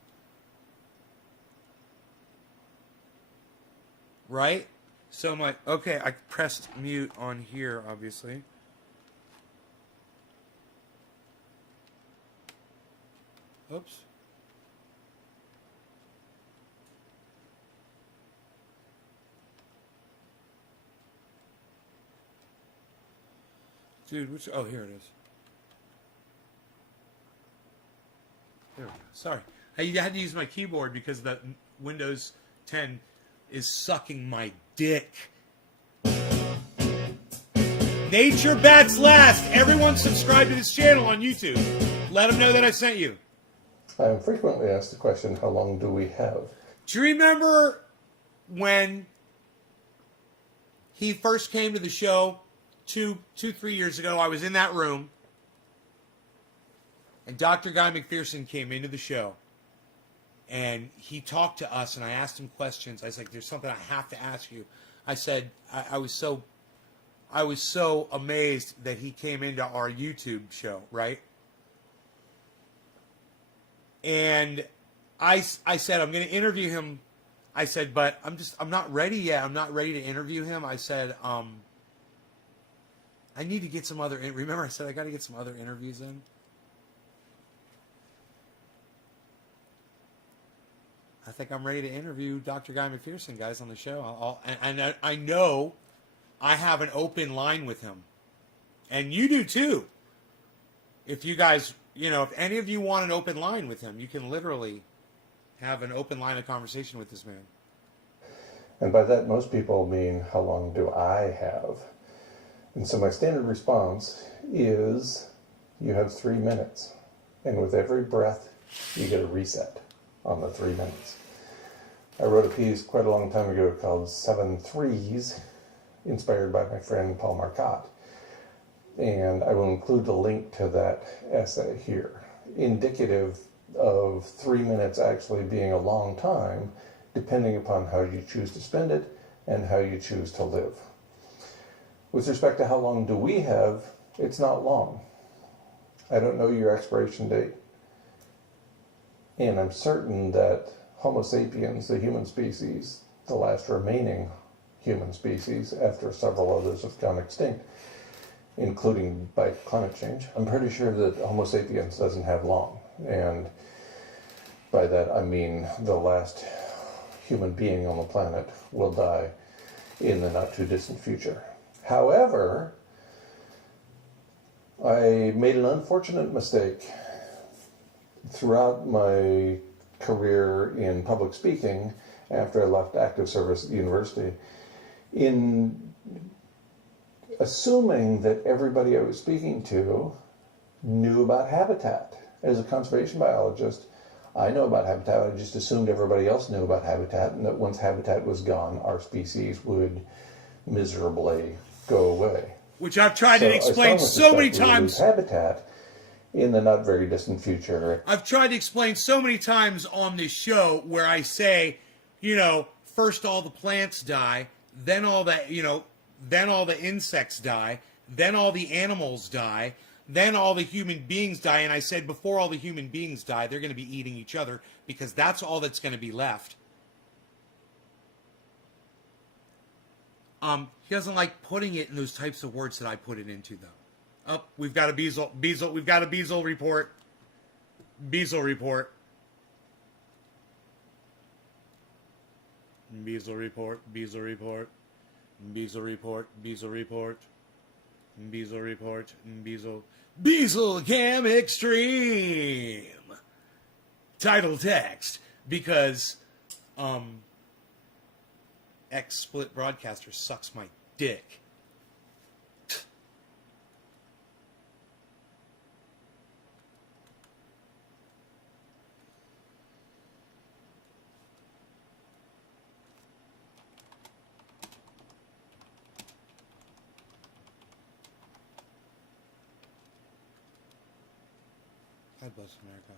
Right? So I'm like, okay, I pressed mute on here, obviously. Oops. Dude, which... Oh, here it is. There we go. Sorry. I had to use my keyboard because the Windows 10 is sucking my dick. Nature Bats Last. Everyone subscribe to this channel on YouTube. Let them know that I sent you. I am frequently asked the question, how long do we have? Do you remember when he first came to the show 3 years ago? I was in that room, and Dr. Guy McPherson came into the show, and he talked to us, and I asked him questions. I was like, there's something I have to ask you. I said, I was so amazed that he came into our YouTube show, right? And I said, I'm going to interview him. I said, but I'm not ready yet. I'm not ready to interview him. I said, I need to get some other, remember I said I got to get some other interviews in? I think I'm ready to interview Dr. Guy McPherson, guys, on the show. And I know I have an open line with him. And you do too. If you guys, if any of you want an open line with him, you can literally have an open line of conversation with this man. And by that, most people mean, how long do I have? And so my standard response is, you have 3 minutes. And with every breath, you get a reset on the 3 minutes. I wrote a piece quite a long time ago called Seven Threes, inspired by my friend Paul Marcotte. And I will include a link to that essay here, indicative of 3 minutes actually being a long time, depending upon how you choose to spend it and how you choose to live. With respect to how long do we have, it's not long. I don't know your expiration date. And I'm certain that Homo sapiens, the human species, the last remaining human species after several others have gone extinct, including by climate change, I'm pretty sure that Homo sapiens doesn't have long. And by that I mean the last human being on the planet will die in the not too distant future. However, I made an unfortunate mistake throughout my career in public speaking after I left active service at the university in assuming that everybody I was speaking to knew about habitat. As a conservation biologist, I know about habitat. I just assumed everybody else knew about habitat, and that once habitat was gone, our species would miserably go away. Which I've tried to explain so many times. Habitat in the not very distant future. I've tried to explain so many times on this show where I say, first all the plants die, then all the, then all the insects die, then all the animals die, then all the human beings die. And I said before all the human beings die, they're going to be eating each other because that's all that's going to be left. He doesn't like putting it in those types of words that I put it into, though. Oh, we've got a we've got a Beazle report. Beazle report. Beazle report. Beazle report. Beazle report. Beazle report. Beazle report. Beazle. Beazle Cam Extreme. Title text because XSplit Broadcaster sucks my dick. God bless America.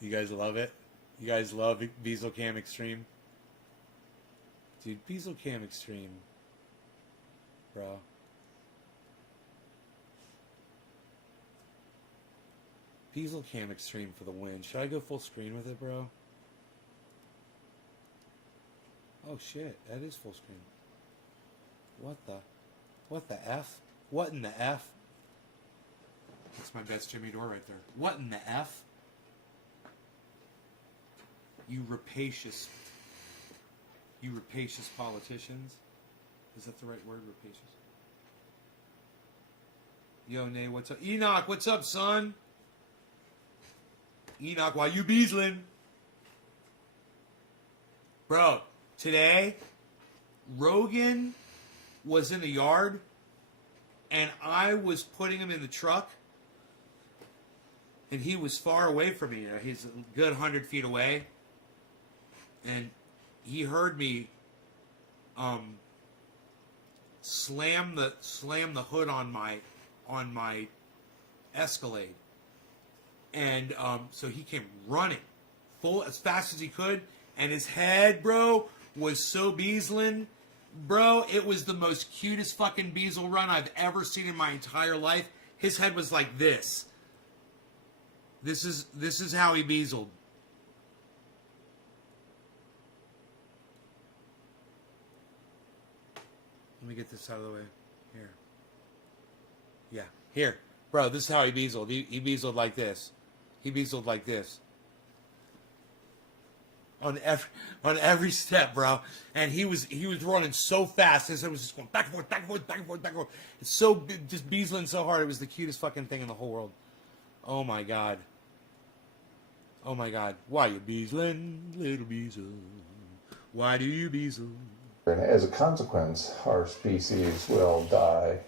You guys love it? You guys love Beazle Cam Extreme? Dude, Beazle Cam Extreme. Bro. Beazle Cam Extreme for the win. Should I go full screen with it, bro? Oh shit, that is full screen. What the F? What in the F? That's my best Jimmy Dore right there. What in the F? You rapacious politicians. Is that the right word, rapacious? Yo, Nay, what's up? Enoch, what's up, son? Enoch, why you beazling? Bro, today, Rogan was in the yard, and I was putting him in the truck, and he was far away from me. He's a good 100 feet away, and he heard me slam the hood on my Escalade. And so he came running full as fast as he could, and his head, bro, was so beazling. Bro, it was the most cutest fucking Beazle run I've ever seen in my entire life. His head was like this. This is how he beazled. Let me get this out of the way. Here. Yeah, here. Bro, this is how he beazled. He beazled like this. He beazled like this. On every step, bro. And he was running so fast. His head was just going back and forth, back and forth, back and forth, back and forth. It's so, just beazling so hard. It was the cutest fucking thing in the whole world. Oh my God. Oh my God. Why you beazling, little Beazle? Why do you beazle? And as a consequence, our species will die.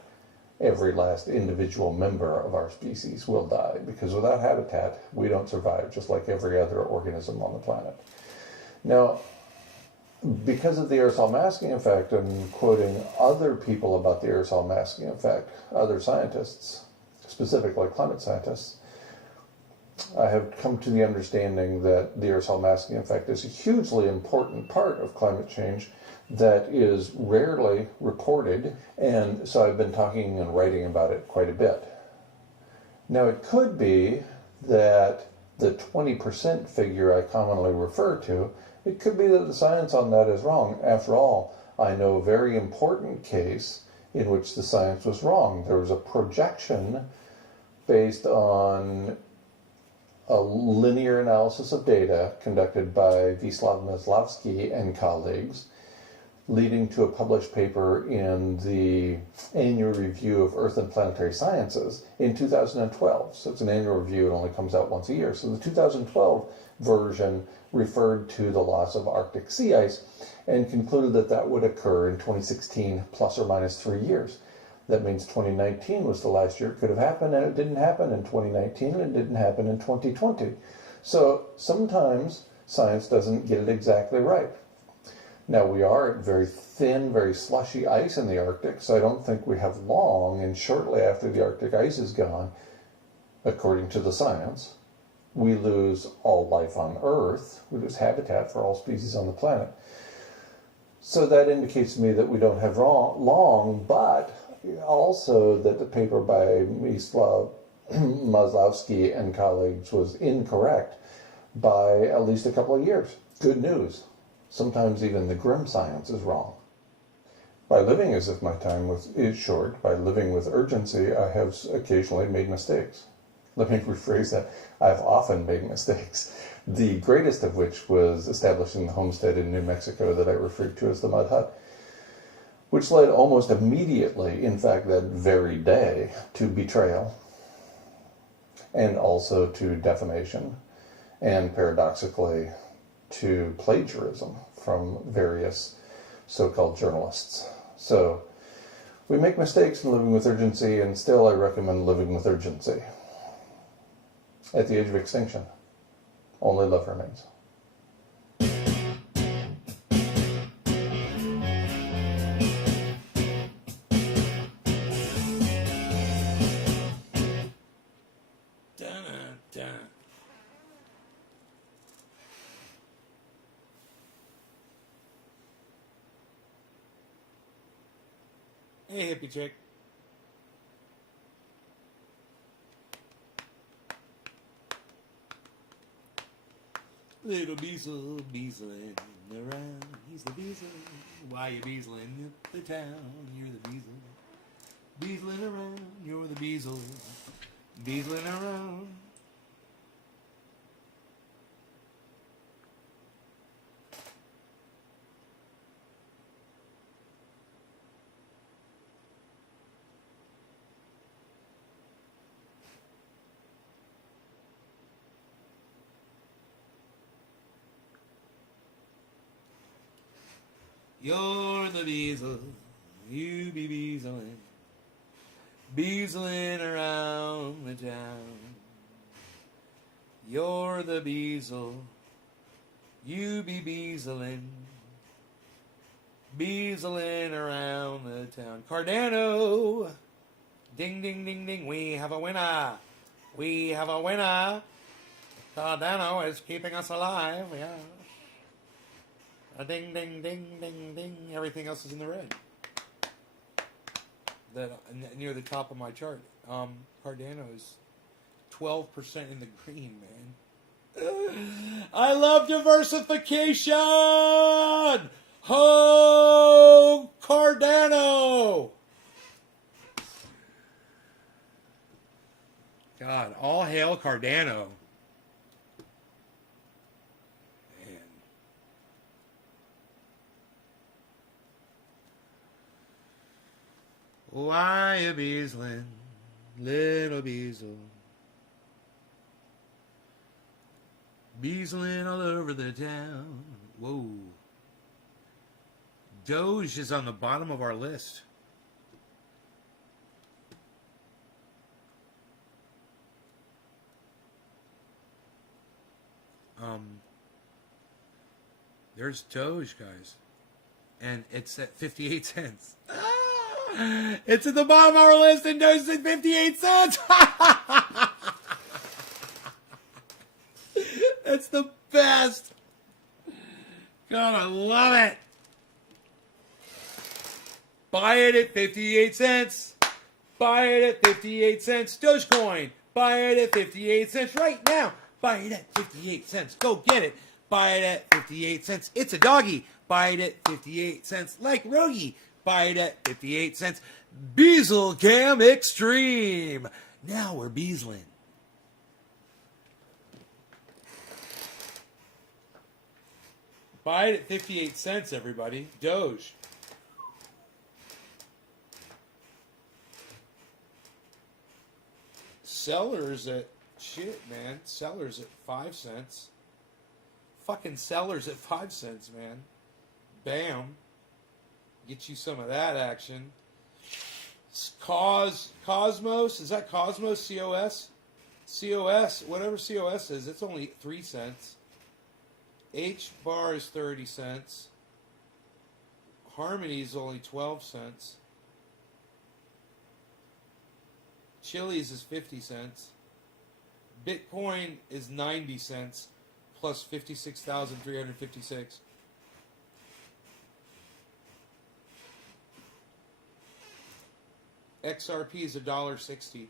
Every last individual member of our species will die, because without habitat, we don't survive, just like every other organism on the planet. Now, because of the aerosol masking effect, I'm quoting other people about the aerosol masking effect, other scientists, specifically climate scientists. I have come to the understanding that the aerosol masking effect is a hugely important part of climate change that is rarely reported, and so I've been talking and writing about it quite a bit. Now, it could be that the 20% figure I commonly refer to, it could be that the science on that is wrong. After all, I know a very important case in which the science was wrong. There was a projection based on a linear analysis of data conducted by Wisław Masłowski and colleagues, leading to a published paper in the Annual Review of Earth and Planetary Sciences in 2012. So it's an annual review, it only comes out once a year. So the 2012 version referred to the loss of Arctic sea ice and concluded that that would occur in 2016 plus or minus 3 years. That means 2019 was the last year it could have happened, and it didn't happen in 2019, and it didn't happen in 2020. So sometimes science doesn't get it exactly right. Now, we are at very thin, very slushy ice in the Arctic, so I don't think we have long, and shortly after the Arctic ice is gone, according to the science, we lose all life on Earth. We lose habitat for all species on the planet. So that indicates to me that we don't have long, but also that the paper by Wisław Masłowski and colleagues was incorrect by at least a couple of years. Good news. Sometimes even the grim science is wrong. By living as if my time is short, by living with urgency, I have occasionally made mistakes. Let me rephrase that. I've often made mistakes. The greatest of which was establishing the homestead in New Mexico that I referred to as the Mud Hut, which led almost immediately, in fact that very day, to betrayal and also to defamation and paradoxically to plagiarism from various so-called journalists. So we make mistakes in living with urgency, and still I recommend living with urgency. At the age of extinction, only love remains. Hey, hippie chick. Little Beazle, beazling around. He's the Beazle. Why you beazling up the town? You're the Beazle. Beazling around. You're the Beazle. Beazling around. You're the Beazle, you be beazling, beazling around the town. You're the Beazle, you be beazling, beazling around the town. Cardano, ding, ding, ding, ding, we have a winner, we have a winner. Cardano is keeping us alive, yeah. A ding, ding, ding, ding, ding. Everything else is in the red. That near the top of my chart. Cardano is 12% in the green, man. I love diversification. Ho, Cardano. God, all hail Cardano. Why a beazling, little Beazle, beazling all over the town. Whoa. Doge is on the bottom of our list. There's Doge, guys. And it's at 58 cents. It's at the bottom of our list and Doge is at 58 cents. That's the best. God, I love it. Buy it at 58 cents. Buy it at 58 cents. Dogecoin. Buy it at 58 cents right now. Buy it at 58 cents. Go get it. Buy it at 58 cents. It's a doggy. Buy it at 58 cents. Like Rogie. Buy it at 58 cents. Beazle Cam Extreme. Now we're beazling. Buy it at 58 cents, everybody. Doge. Sellers at, shit, man. Sellers at 5 cents. Fucking sellers at 5 cents, man. Bam. Get you some of that action. Cosmos. Is that Cosmos? COS? COS. Whatever COS is, it's only 3 cents. H bar is 30 cents. Harmony is only 12 cents. Chili's is 50 cents. Bitcoin is 90 cents plus 56,356. XRP is $1.60.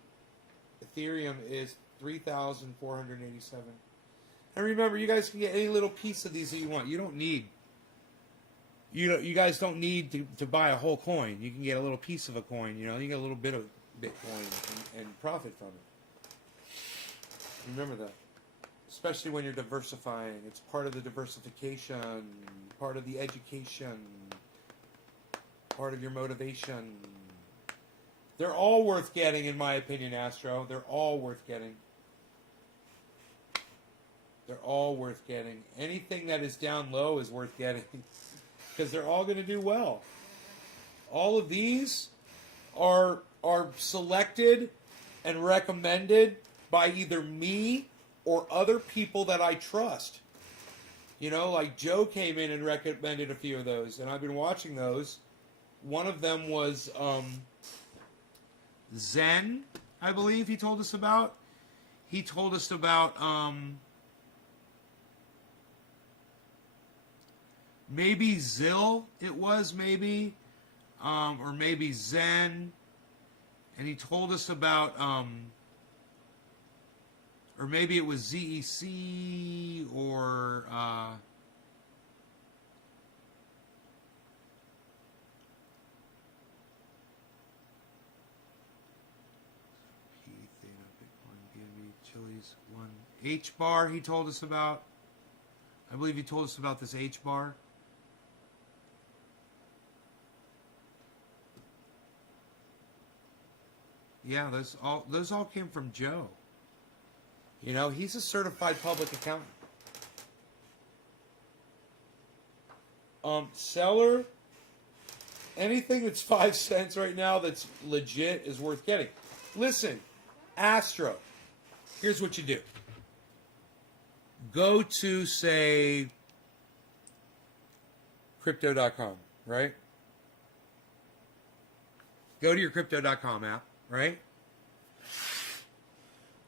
Ethereum is 3,487. And remember, you guys can get any little piece of these that you want. You don't need. You guys don't need to buy a whole coin. You can get a little piece of a coin. You know, you get a little bit of Bitcoin and profit from it. Remember that. Especially when you're diversifying. It's part of the diversification, part of the education, part of your motivation. They're all worth getting, in my opinion, Astro. They're all worth getting. They're all worth getting. Anything that is down low is worth getting. Because they're all going to do well. All of these are selected and recommended by either me or other people that I trust. You know, like Joe came in and recommended a few of those, and I've been watching those. One of them was Zen, I believe he told us about. He told us about maybe Zill, it was maybe, or maybe Zen. And he told us about, or maybe it was ZEC, or, P, Theta, Bitcoin, BNB, Chili's, 1, H bar he told us about. I believe he told us about this H bar. Yeah, those all came from Joe. You know, he's a certified public accountant. Seller, anything that's 5 cents right now that's legit is worth getting. Listen, Astro, here's what you do. Go to, say, crypto.com, right? Go to your crypto.com app, right?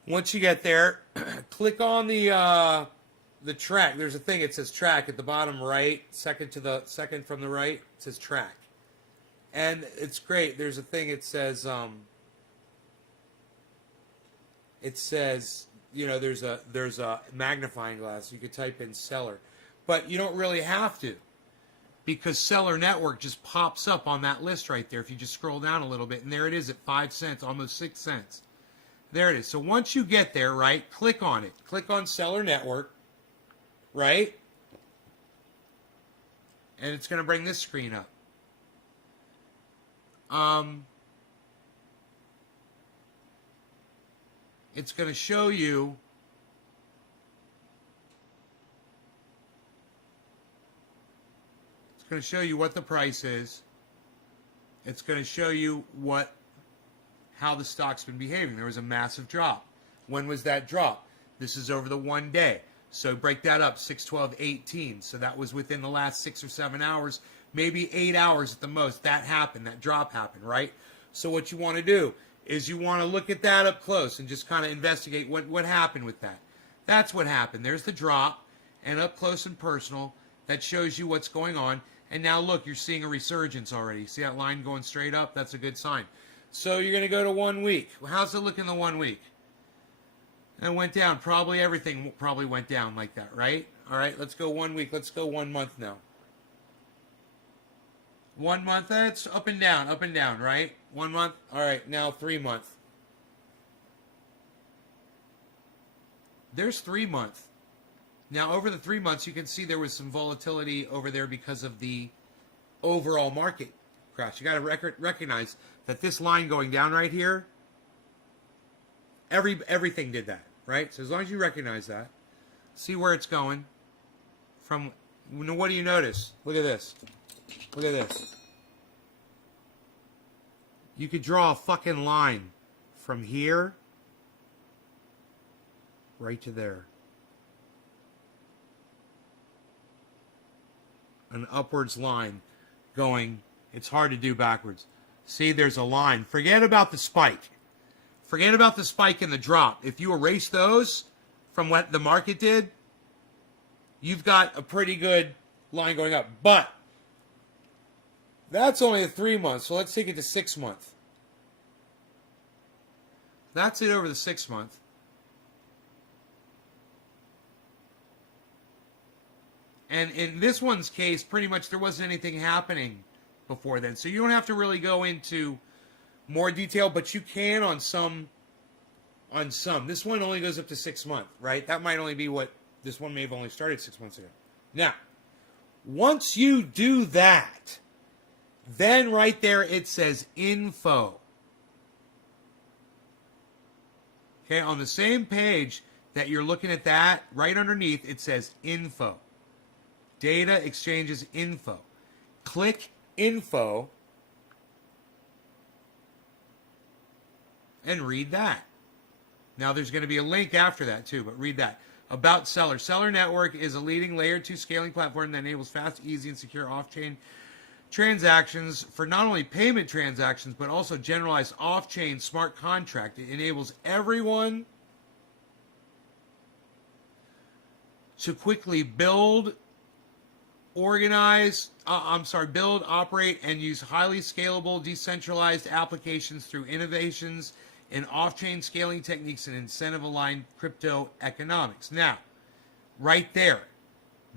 Once you get there, click on the track. There's a thing, it says track at the bottom right, second from the right, it says track. And it's great. There's a thing, it says, you know, there's a magnifying glass. You could type in seller. But you don't really have to, because Seller Network just pops up on that list right there if you just scroll down a little bit. And there it is at 5 cents, almost 6 cents. There it is. So once you get there, right, click on it. Click on Seller Network, right? And it's going to bring this screen up. It's going to show you going to show you what the price is. It's going to show you how the stock's been behaving. There was a massive drop. When was that drop? This is over the 1 day. So break that up, 6, 12, 18. So that was within the last 6 or 7 hours, maybe 8 hours at the most. That happened, that drop happened, right? So what you want to do is you want to look at that up close and just kind of investigate what happened with that. That's what happened. There's the drop, and up close and personal, that shows you what's going on. And now look, you're seeing a resurgence already. See that line going straight up? That's a good sign. So you're going to go to 1 week. Well, how's it look in the 1 week? And it went down. Probably everything probably went down like that, right? All right, let's go 1 week. Let's go 1 month now. 1 month, that's up and down, right? 1 month. All right, now 3 months. There's 3 months. Now, over the 3 months, you can see there was some volatility over there because of the overall market crash. You got to recognize that this line going down right here, everything did that, right? So as long as you recognize that, see where it's going. From what do you notice? Look at this. Look at this. You could draw a fucking line from here right to there. An upwards line going. It's hard to do backwards. See, there's a line. Forget about the spike. Forget about the spike and the drop. If you erase those from what the market did, you've got a pretty good line going up. But that's only a 3 months, so let's take it to 6 months. That's it over the 6 month. And in this one's case, pretty much there wasn't anything happening before then. So you don't have to really go into more detail, but you can on some. This one only goes up to 6 months, right? That might only be what this one may have only started 6 months ago. Now, once you do that, then right there it says info. Okay, on the same page that you're looking at that, right underneath it says info. Data exchanges info. Click info and read that. Now there's going to be a link after that too, but read that. About Seller. Seller Network is a leading layer 2 scaling platform that enables fast, easy, and secure off-chain transactions for not only payment transactions, but also generalized off-chain smart contract. It enables everyone to quickly build, operate, and use highly scalable, decentralized applications through innovations in off-chain scaling techniques and incentive-aligned crypto economics. Now, right there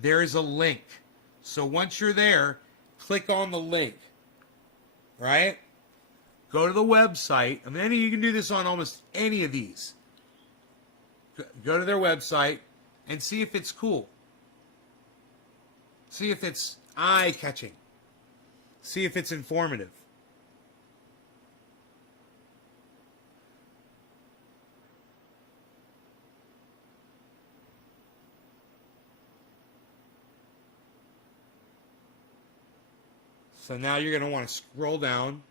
is a link. So once you're there, click on the link, right? Go to the website. I mean, you can do this on almost any of these. Go to their website and see if it's cool. See if it's eye-catching. See if it's informative. So now you're going to want to scroll down.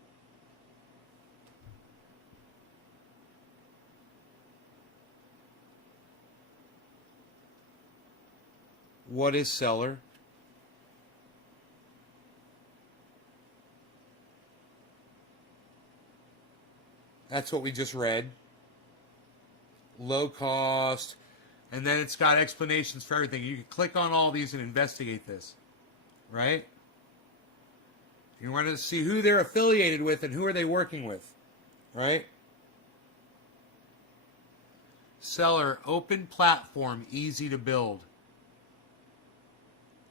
What is Seller? That's what we just read. Low cost. And then it's got explanations for everything. You can click on all these and investigate this. Right? You want to see who they're affiliated with and who are they working with. Right? Seller, open platform, easy to build.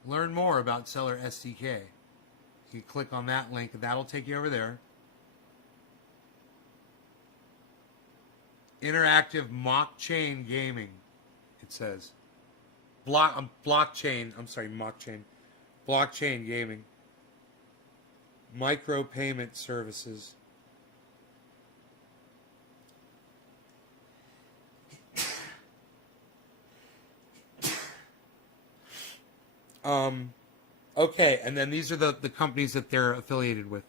Learn more about Seller SDK. You click on that link, and that'll take you over there. Interactive mock-chain gaming, it says. Blockchain gaming. Micro-payment services. Okay, and then these are the companies that they're affiliated with.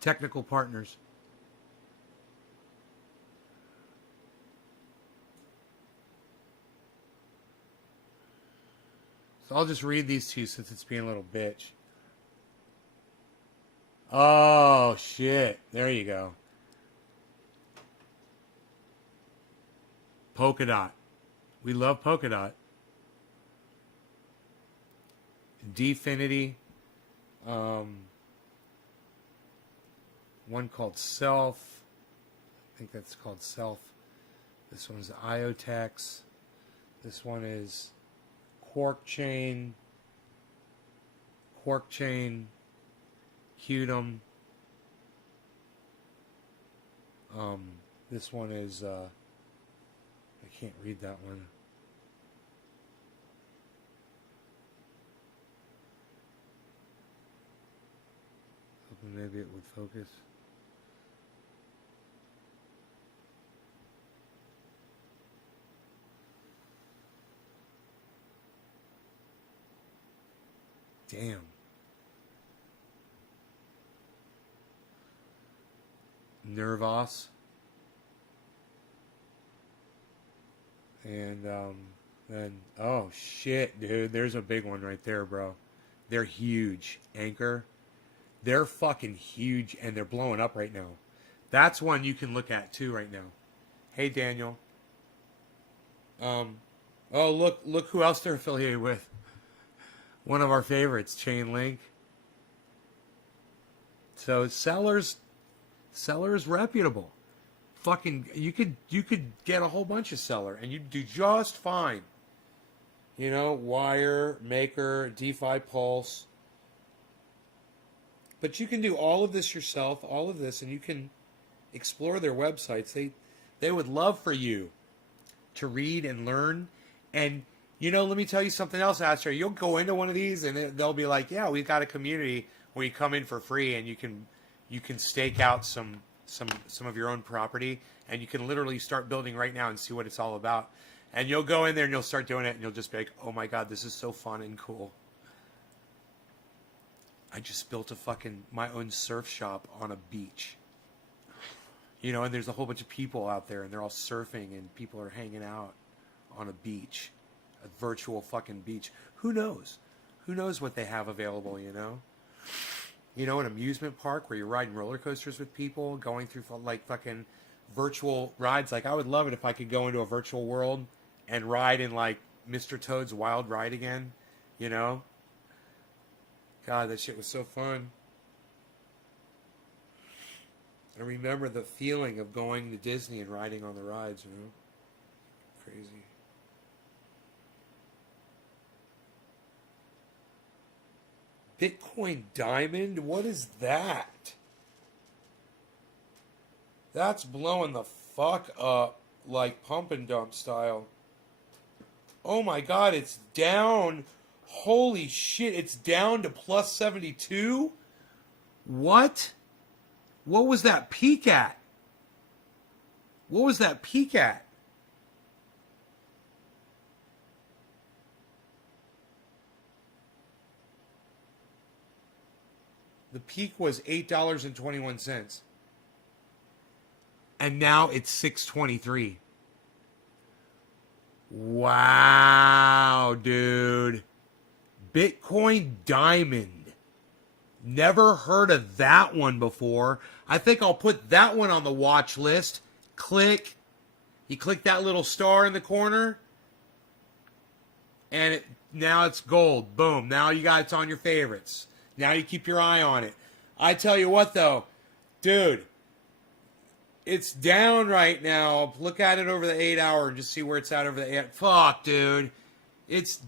Technical partners. So I'll just read these to you since it's being a little bitch. Oh, shit. There you go. Polkadot. We love Polkadot. Dfinity. One called Self. I think that's called Self. This one's IoTex. This one is Quark Chain. Qtum. This one is I can't read that one. Hoping maybe it would focus. Damn. Nervos. And then, oh shit, dude, there's a big one right there, bro. They're huge. Anchor. They're fucking huge and they're blowing up right now. That's one you can look at too right now. Hey, Daniel. Oh, look who else they're affiliated with. One of our favorites, Chainlink. So sellers reputable. Fucking you could get a whole bunch of seller and you'd do just fine. You know, Wire, Maker, DeFi Pulse. But you can do all of this yourself, all of this, and you can explore their websites. They would love for you to read and learn. And, you know, let me tell you something else, Astro. You'll go into one of these and they'll be like, yeah, we've got a community where you come in for free and you can stake out some of your own property and you can literally start building right now and see what it's all about. And you'll go in there and you'll start doing it and you'll just be like, oh my God, this is so fun and cool. I just built my own surf shop on a beach. You know, and there's a whole bunch of people out there and they're all surfing and people are hanging out on a beach, a virtual fucking beach. Who knows? Who knows what they have available, you know? You know, an amusement park where you're riding roller coasters with people, going through like fucking virtual rides. Like I would love it if I could go into a virtual world and ride in like Mr. Toad's Wild Ride again, you know? God, that shit was so fun. I remember the feeling of going to Disney and riding on the rides, you know? Crazy. Bitcoin Diamond? What is that? That's blowing the fuck up like pump and dump style. Oh my God, it's down. Holy shit, it's down to plus 72? What? What was that peak at? What was that peak at? The peak was $8.21. And now it's $6.23. Wow, dude. Bitcoin Diamond. Never heard of that one before. I think I'll put that one on the watch list. Click. You click that little star in the corner. And now it's gold. Boom. Now it's on your favorites. Now you keep your eye on it. I tell you what, though. Dude. It's down right now. Look at it over the 8 hour and just see where it's at over the 8. Fuck, dude. It's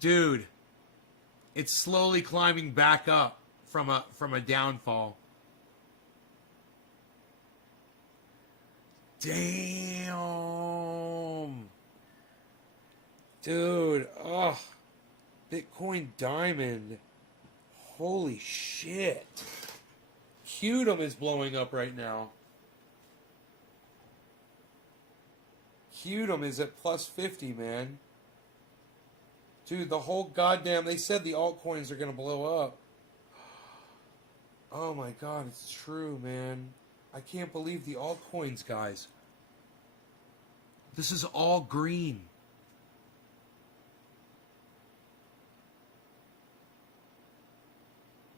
slowly climbing back up from a downfall. Damn. Dude, Bitcoin Diamond. Holy shit. Qtum is blowing up right now. Qtum is at plus 50, man. Dude, the whole goddamn... They said the altcoins are going to blow up. Oh my god, it's true, man. I can't believe the altcoins, guys. This is all green.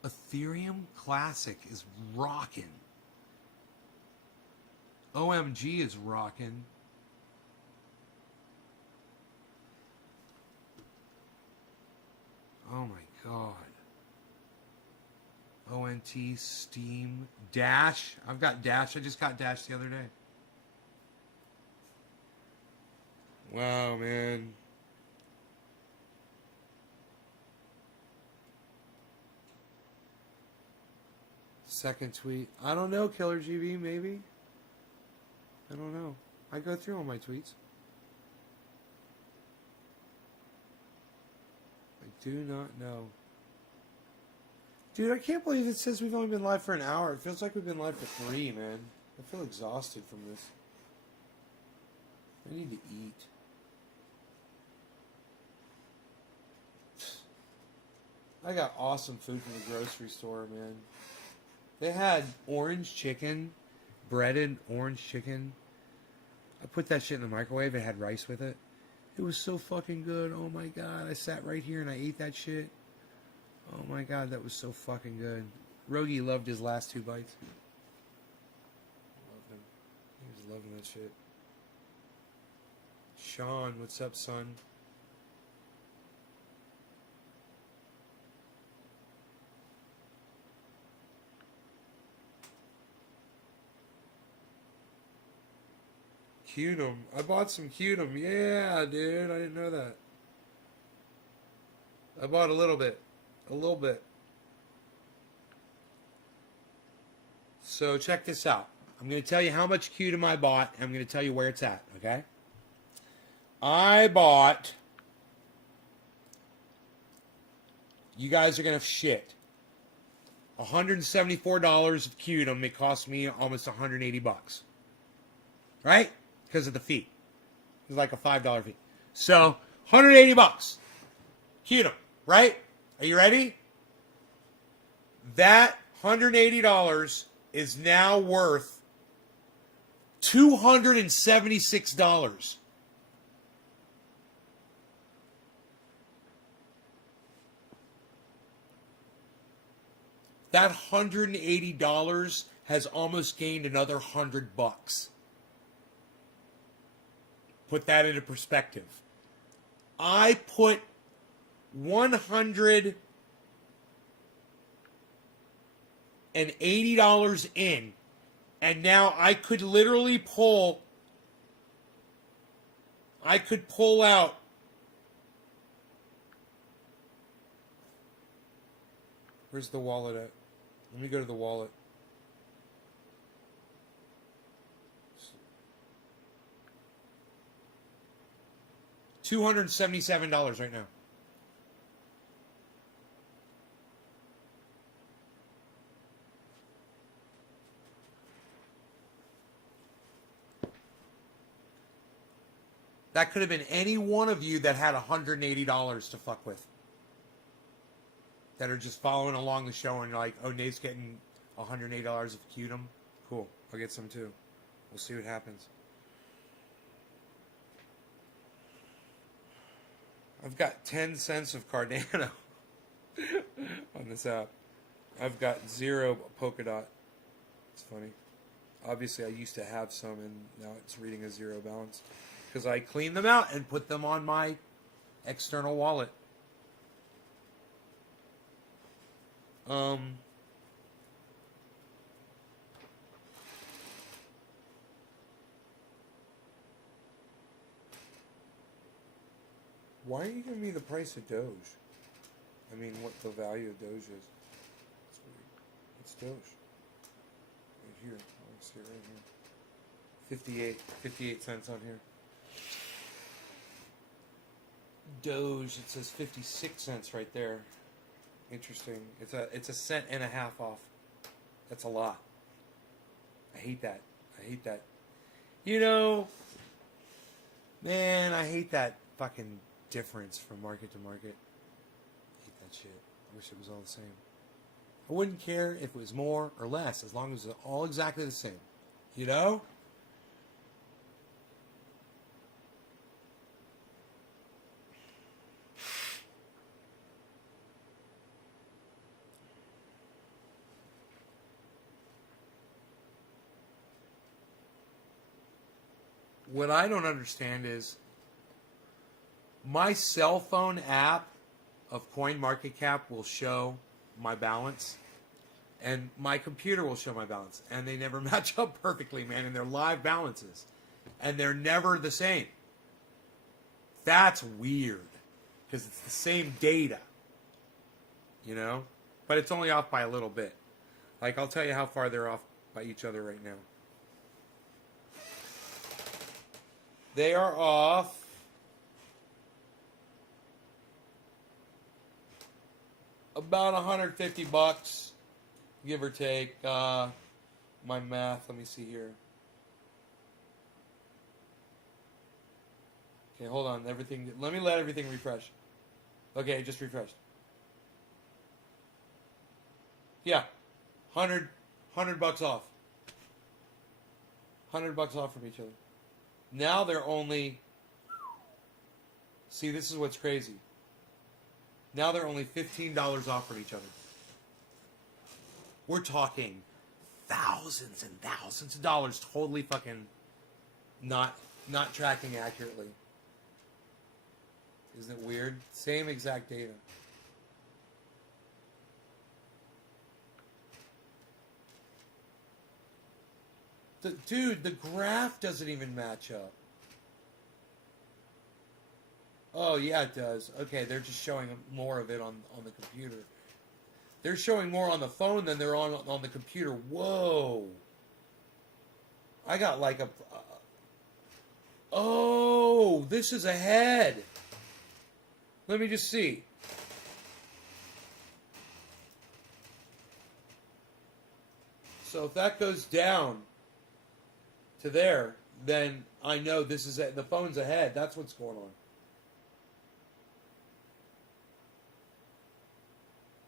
Ethereum Classic is rocking. OMG is rocking. Oh my god. ONT, Steam, Dash. I've got Dash. I just got Dash the other day. Wow, man. Second tweet. I don't know, Killer GB, maybe. I don't know. I go through all my tweets. I do not know. Dude, I can't believe it says we've only been live for an hour. It feels like we've been live for 3, man. I feel exhausted from this. I need to eat. I got awesome food from the grocery store, man. They had orange chicken, breaded orange chicken. I put that shit in the microwave. It had rice with it. It was so fucking good. Oh my god. I sat right here and I ate that shit. Oh my god, that was so fucking good. Rogie loved his last 2 bites. Loved him. He was loving that shit. Sean, what's up, son? Cutum. I bought some Cutum. Yeah, dude. I didn't know that. I bought a little bit. A little bit. So check this out. I'm going to tell you how much Cutum I bought, and I'm going to tell you where it's at, okay? I bought... You guys are going to shit. $174 of Cutum. It cost me almost 180 bucks. Right? Because of the fee. It's like a $5 fee. So, 180 bucks. Cutum, right? Are you ready? That $180 is now worth $276. That $180 has almost gained another $100. Put that into perspective. I put $180 in, and now I could literally pull out where's the wallet at? Let me go to the wallet. $277 right now. That could have been any one of you that had $180 to fuck with. That are just following along the show and like, oh, Nate's getting $180 of Cutum. Cool. I'll get some too. We'll see what happens. I've got 10 cents of Cardano on this app. I've got 0 Polkadot. It's funny. Obviously, I used to have some, and now it's reading a 0 balance. Because I cleaned them out and put them on my external wallet. Why are you giving me the price of Doge? I mean, what the value of Doge is. It's weird. It's Doge. Right here. I see it right here. 58 cents on here. Doge, it says 56 cents right there. Interesting. It's a cent and a half off. That's a lot. I hate that. I hate that. You know, man, I hate that fucking difference from market to market. I hate that shit. I wish it was all the same. I wouldn't care if it was more or less, as long as it's all exactly the same. You know? What I don't understand is my cell phone app of CoinMarketCap will show my balance, and my computer will show my balance, and they never match up perfectly, man, and they're live balances, and they're never the same. That's weird, because it's the same data, you know? But it's only off by a little bit. Like, I'll tell you how far they're off by each other right now. They are off about $150, give or take. My math, let me see here. Okay, hold on. Everything. Let me let everything refresh. Okay, it just refreshed. Yeah, $100 off. $100 off from each other. Now they're only. See, this is what's crazy. Now they're only $15 off from each other. We're talking thousands and thousands of dollars, totally fucking not tracking accurately. Isn't it weird? Same exact data. Dude, the graph doesn't even match up. Oh, yeah, it does. Okay, they're just showing more of it on the computer. They're showing more on the phone than they're on the computer. Whoa. I got like a... oh, this is ahead. Let me just see. So if that goes down to there, then I know this is the phone's ahead. That's what's going on.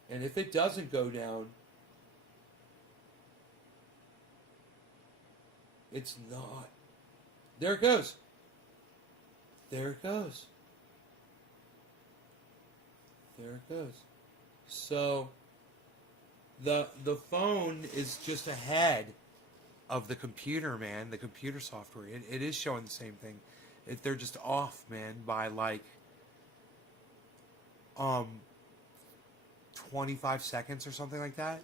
And if it doesn't go down, it's not. There it goes. There it goes. There it goes. So the phone is just ahead of the computer, man. The computer software. It is showing the same thing. They're just off, man, by like 25 seconds or something like that.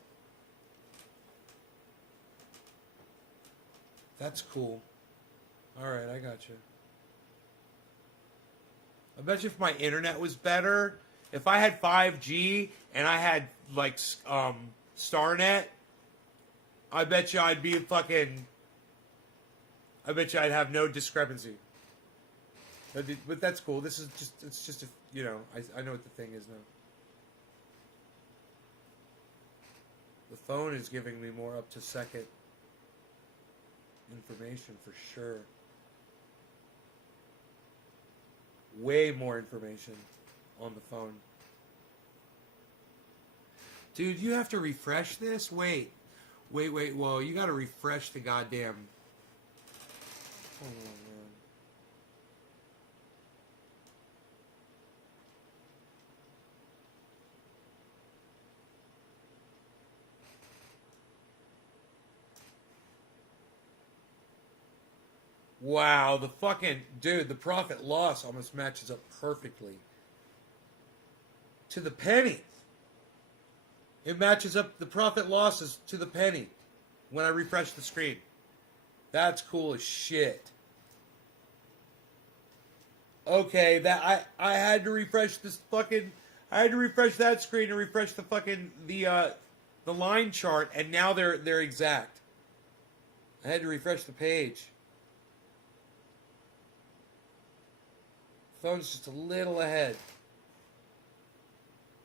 That's cool. Alright, I got you. I bet you if my internet was better, if I had 5G and I had like StarNet, I bet you I'd be fucking... I bet you I'd have no discrepancy. But that's cool. This is just... It's just a... You know, I know what the thing is now. The phone is giving me more up-to-second information for sure. Way more information on the phone. Dude, you have to refresh this? Wait. Whoa, you gotta refresh the goddamn... Hold on, man. Wow, the fucking... Dude, the profit loss almost matches up perfectly. To the penny. It matches up the profit losses to the penny when I refresh the screen. That's cool as shit. Okay, that I had to refresh this fucking... I had to refresh that screen and refresh the fucking... the line chart, and now they're exact. I had to refresh the page. Phone's just a little ahead.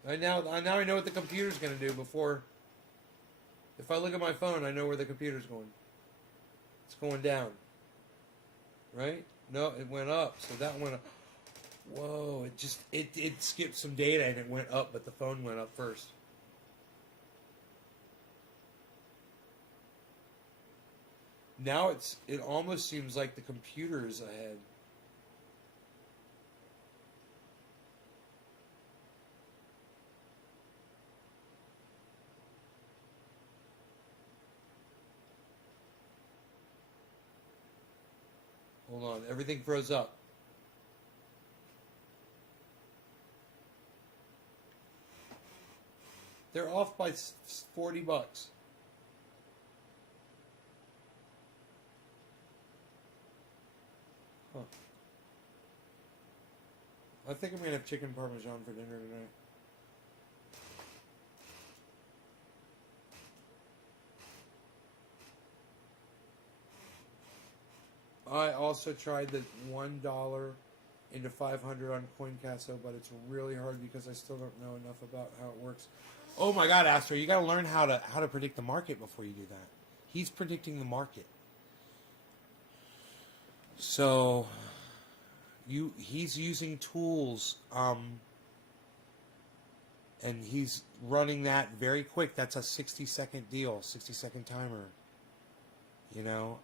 Now I know what the computer's going to do before... If I look at my phone, I know where the computer's going. It's going down. Right? No, it went up, so that went up. Whoa! It skipped some data and it went up, but the phone went up first. Now it almost seems like the computer is ahead. Hold on, everything froze up. They're off by $40. Huh. I think I'm gonna have chicken parmesan for dinner tonight. I also tried the $1 into 500 on CoinCasso, but it's really hard because I still don't know enough about how it works. Oh my God, Astro, you got to learn how to predict the market before you do that. He's predicting the market. So he's using tools, and he's running that very quick. That's a 60-second deal, 60-second timer. You know,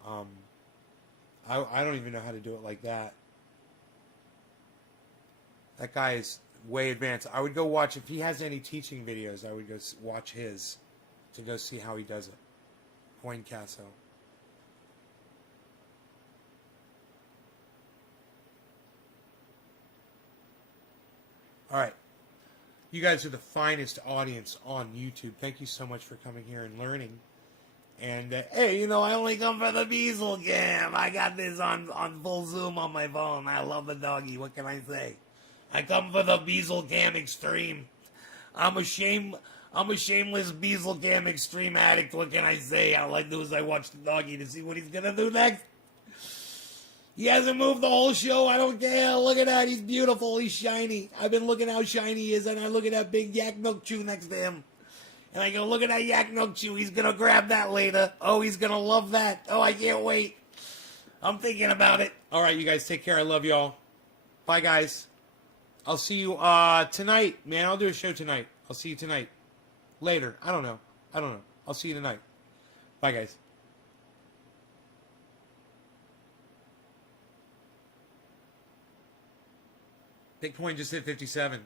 I don't even know how to do it like that. That guy is way advanced. I would go watch, if he has any teaching videos, I would go watch his to go see how he does it. CoinCasso. All right. You guys are the finest audience on YouTube. Thank you so much for coming here and learning. And, hey, you know, I only come for the Beazle Cam. I got this on full zoom on my phone. I love the doggy. What can I say? I come for the Beazle Cam Extreme. I'm a shameless Beazle Cam Extreme addict. What can I say? All I do is I watch the doggy to see what he's going to do next. He hasn't moved the whole show. I don't care. Look at that. He's beautiful. He's shiny. I've been looking how shiny he is, and I look at that big yak milk chew next to him. And I go, look at that yak milk chew. He's going to grab that later. Oh, he's going to love that. Oh, I can't wait. I'm thinking about it. All right, you guys take care. I love y'all. Bye, guys. I'll see you tonight. Man, I'll do a show tonight. I'll see you tonight. Later. I don't know. I'll see you tonight. Bye, guys. Bitcoin just hit 57.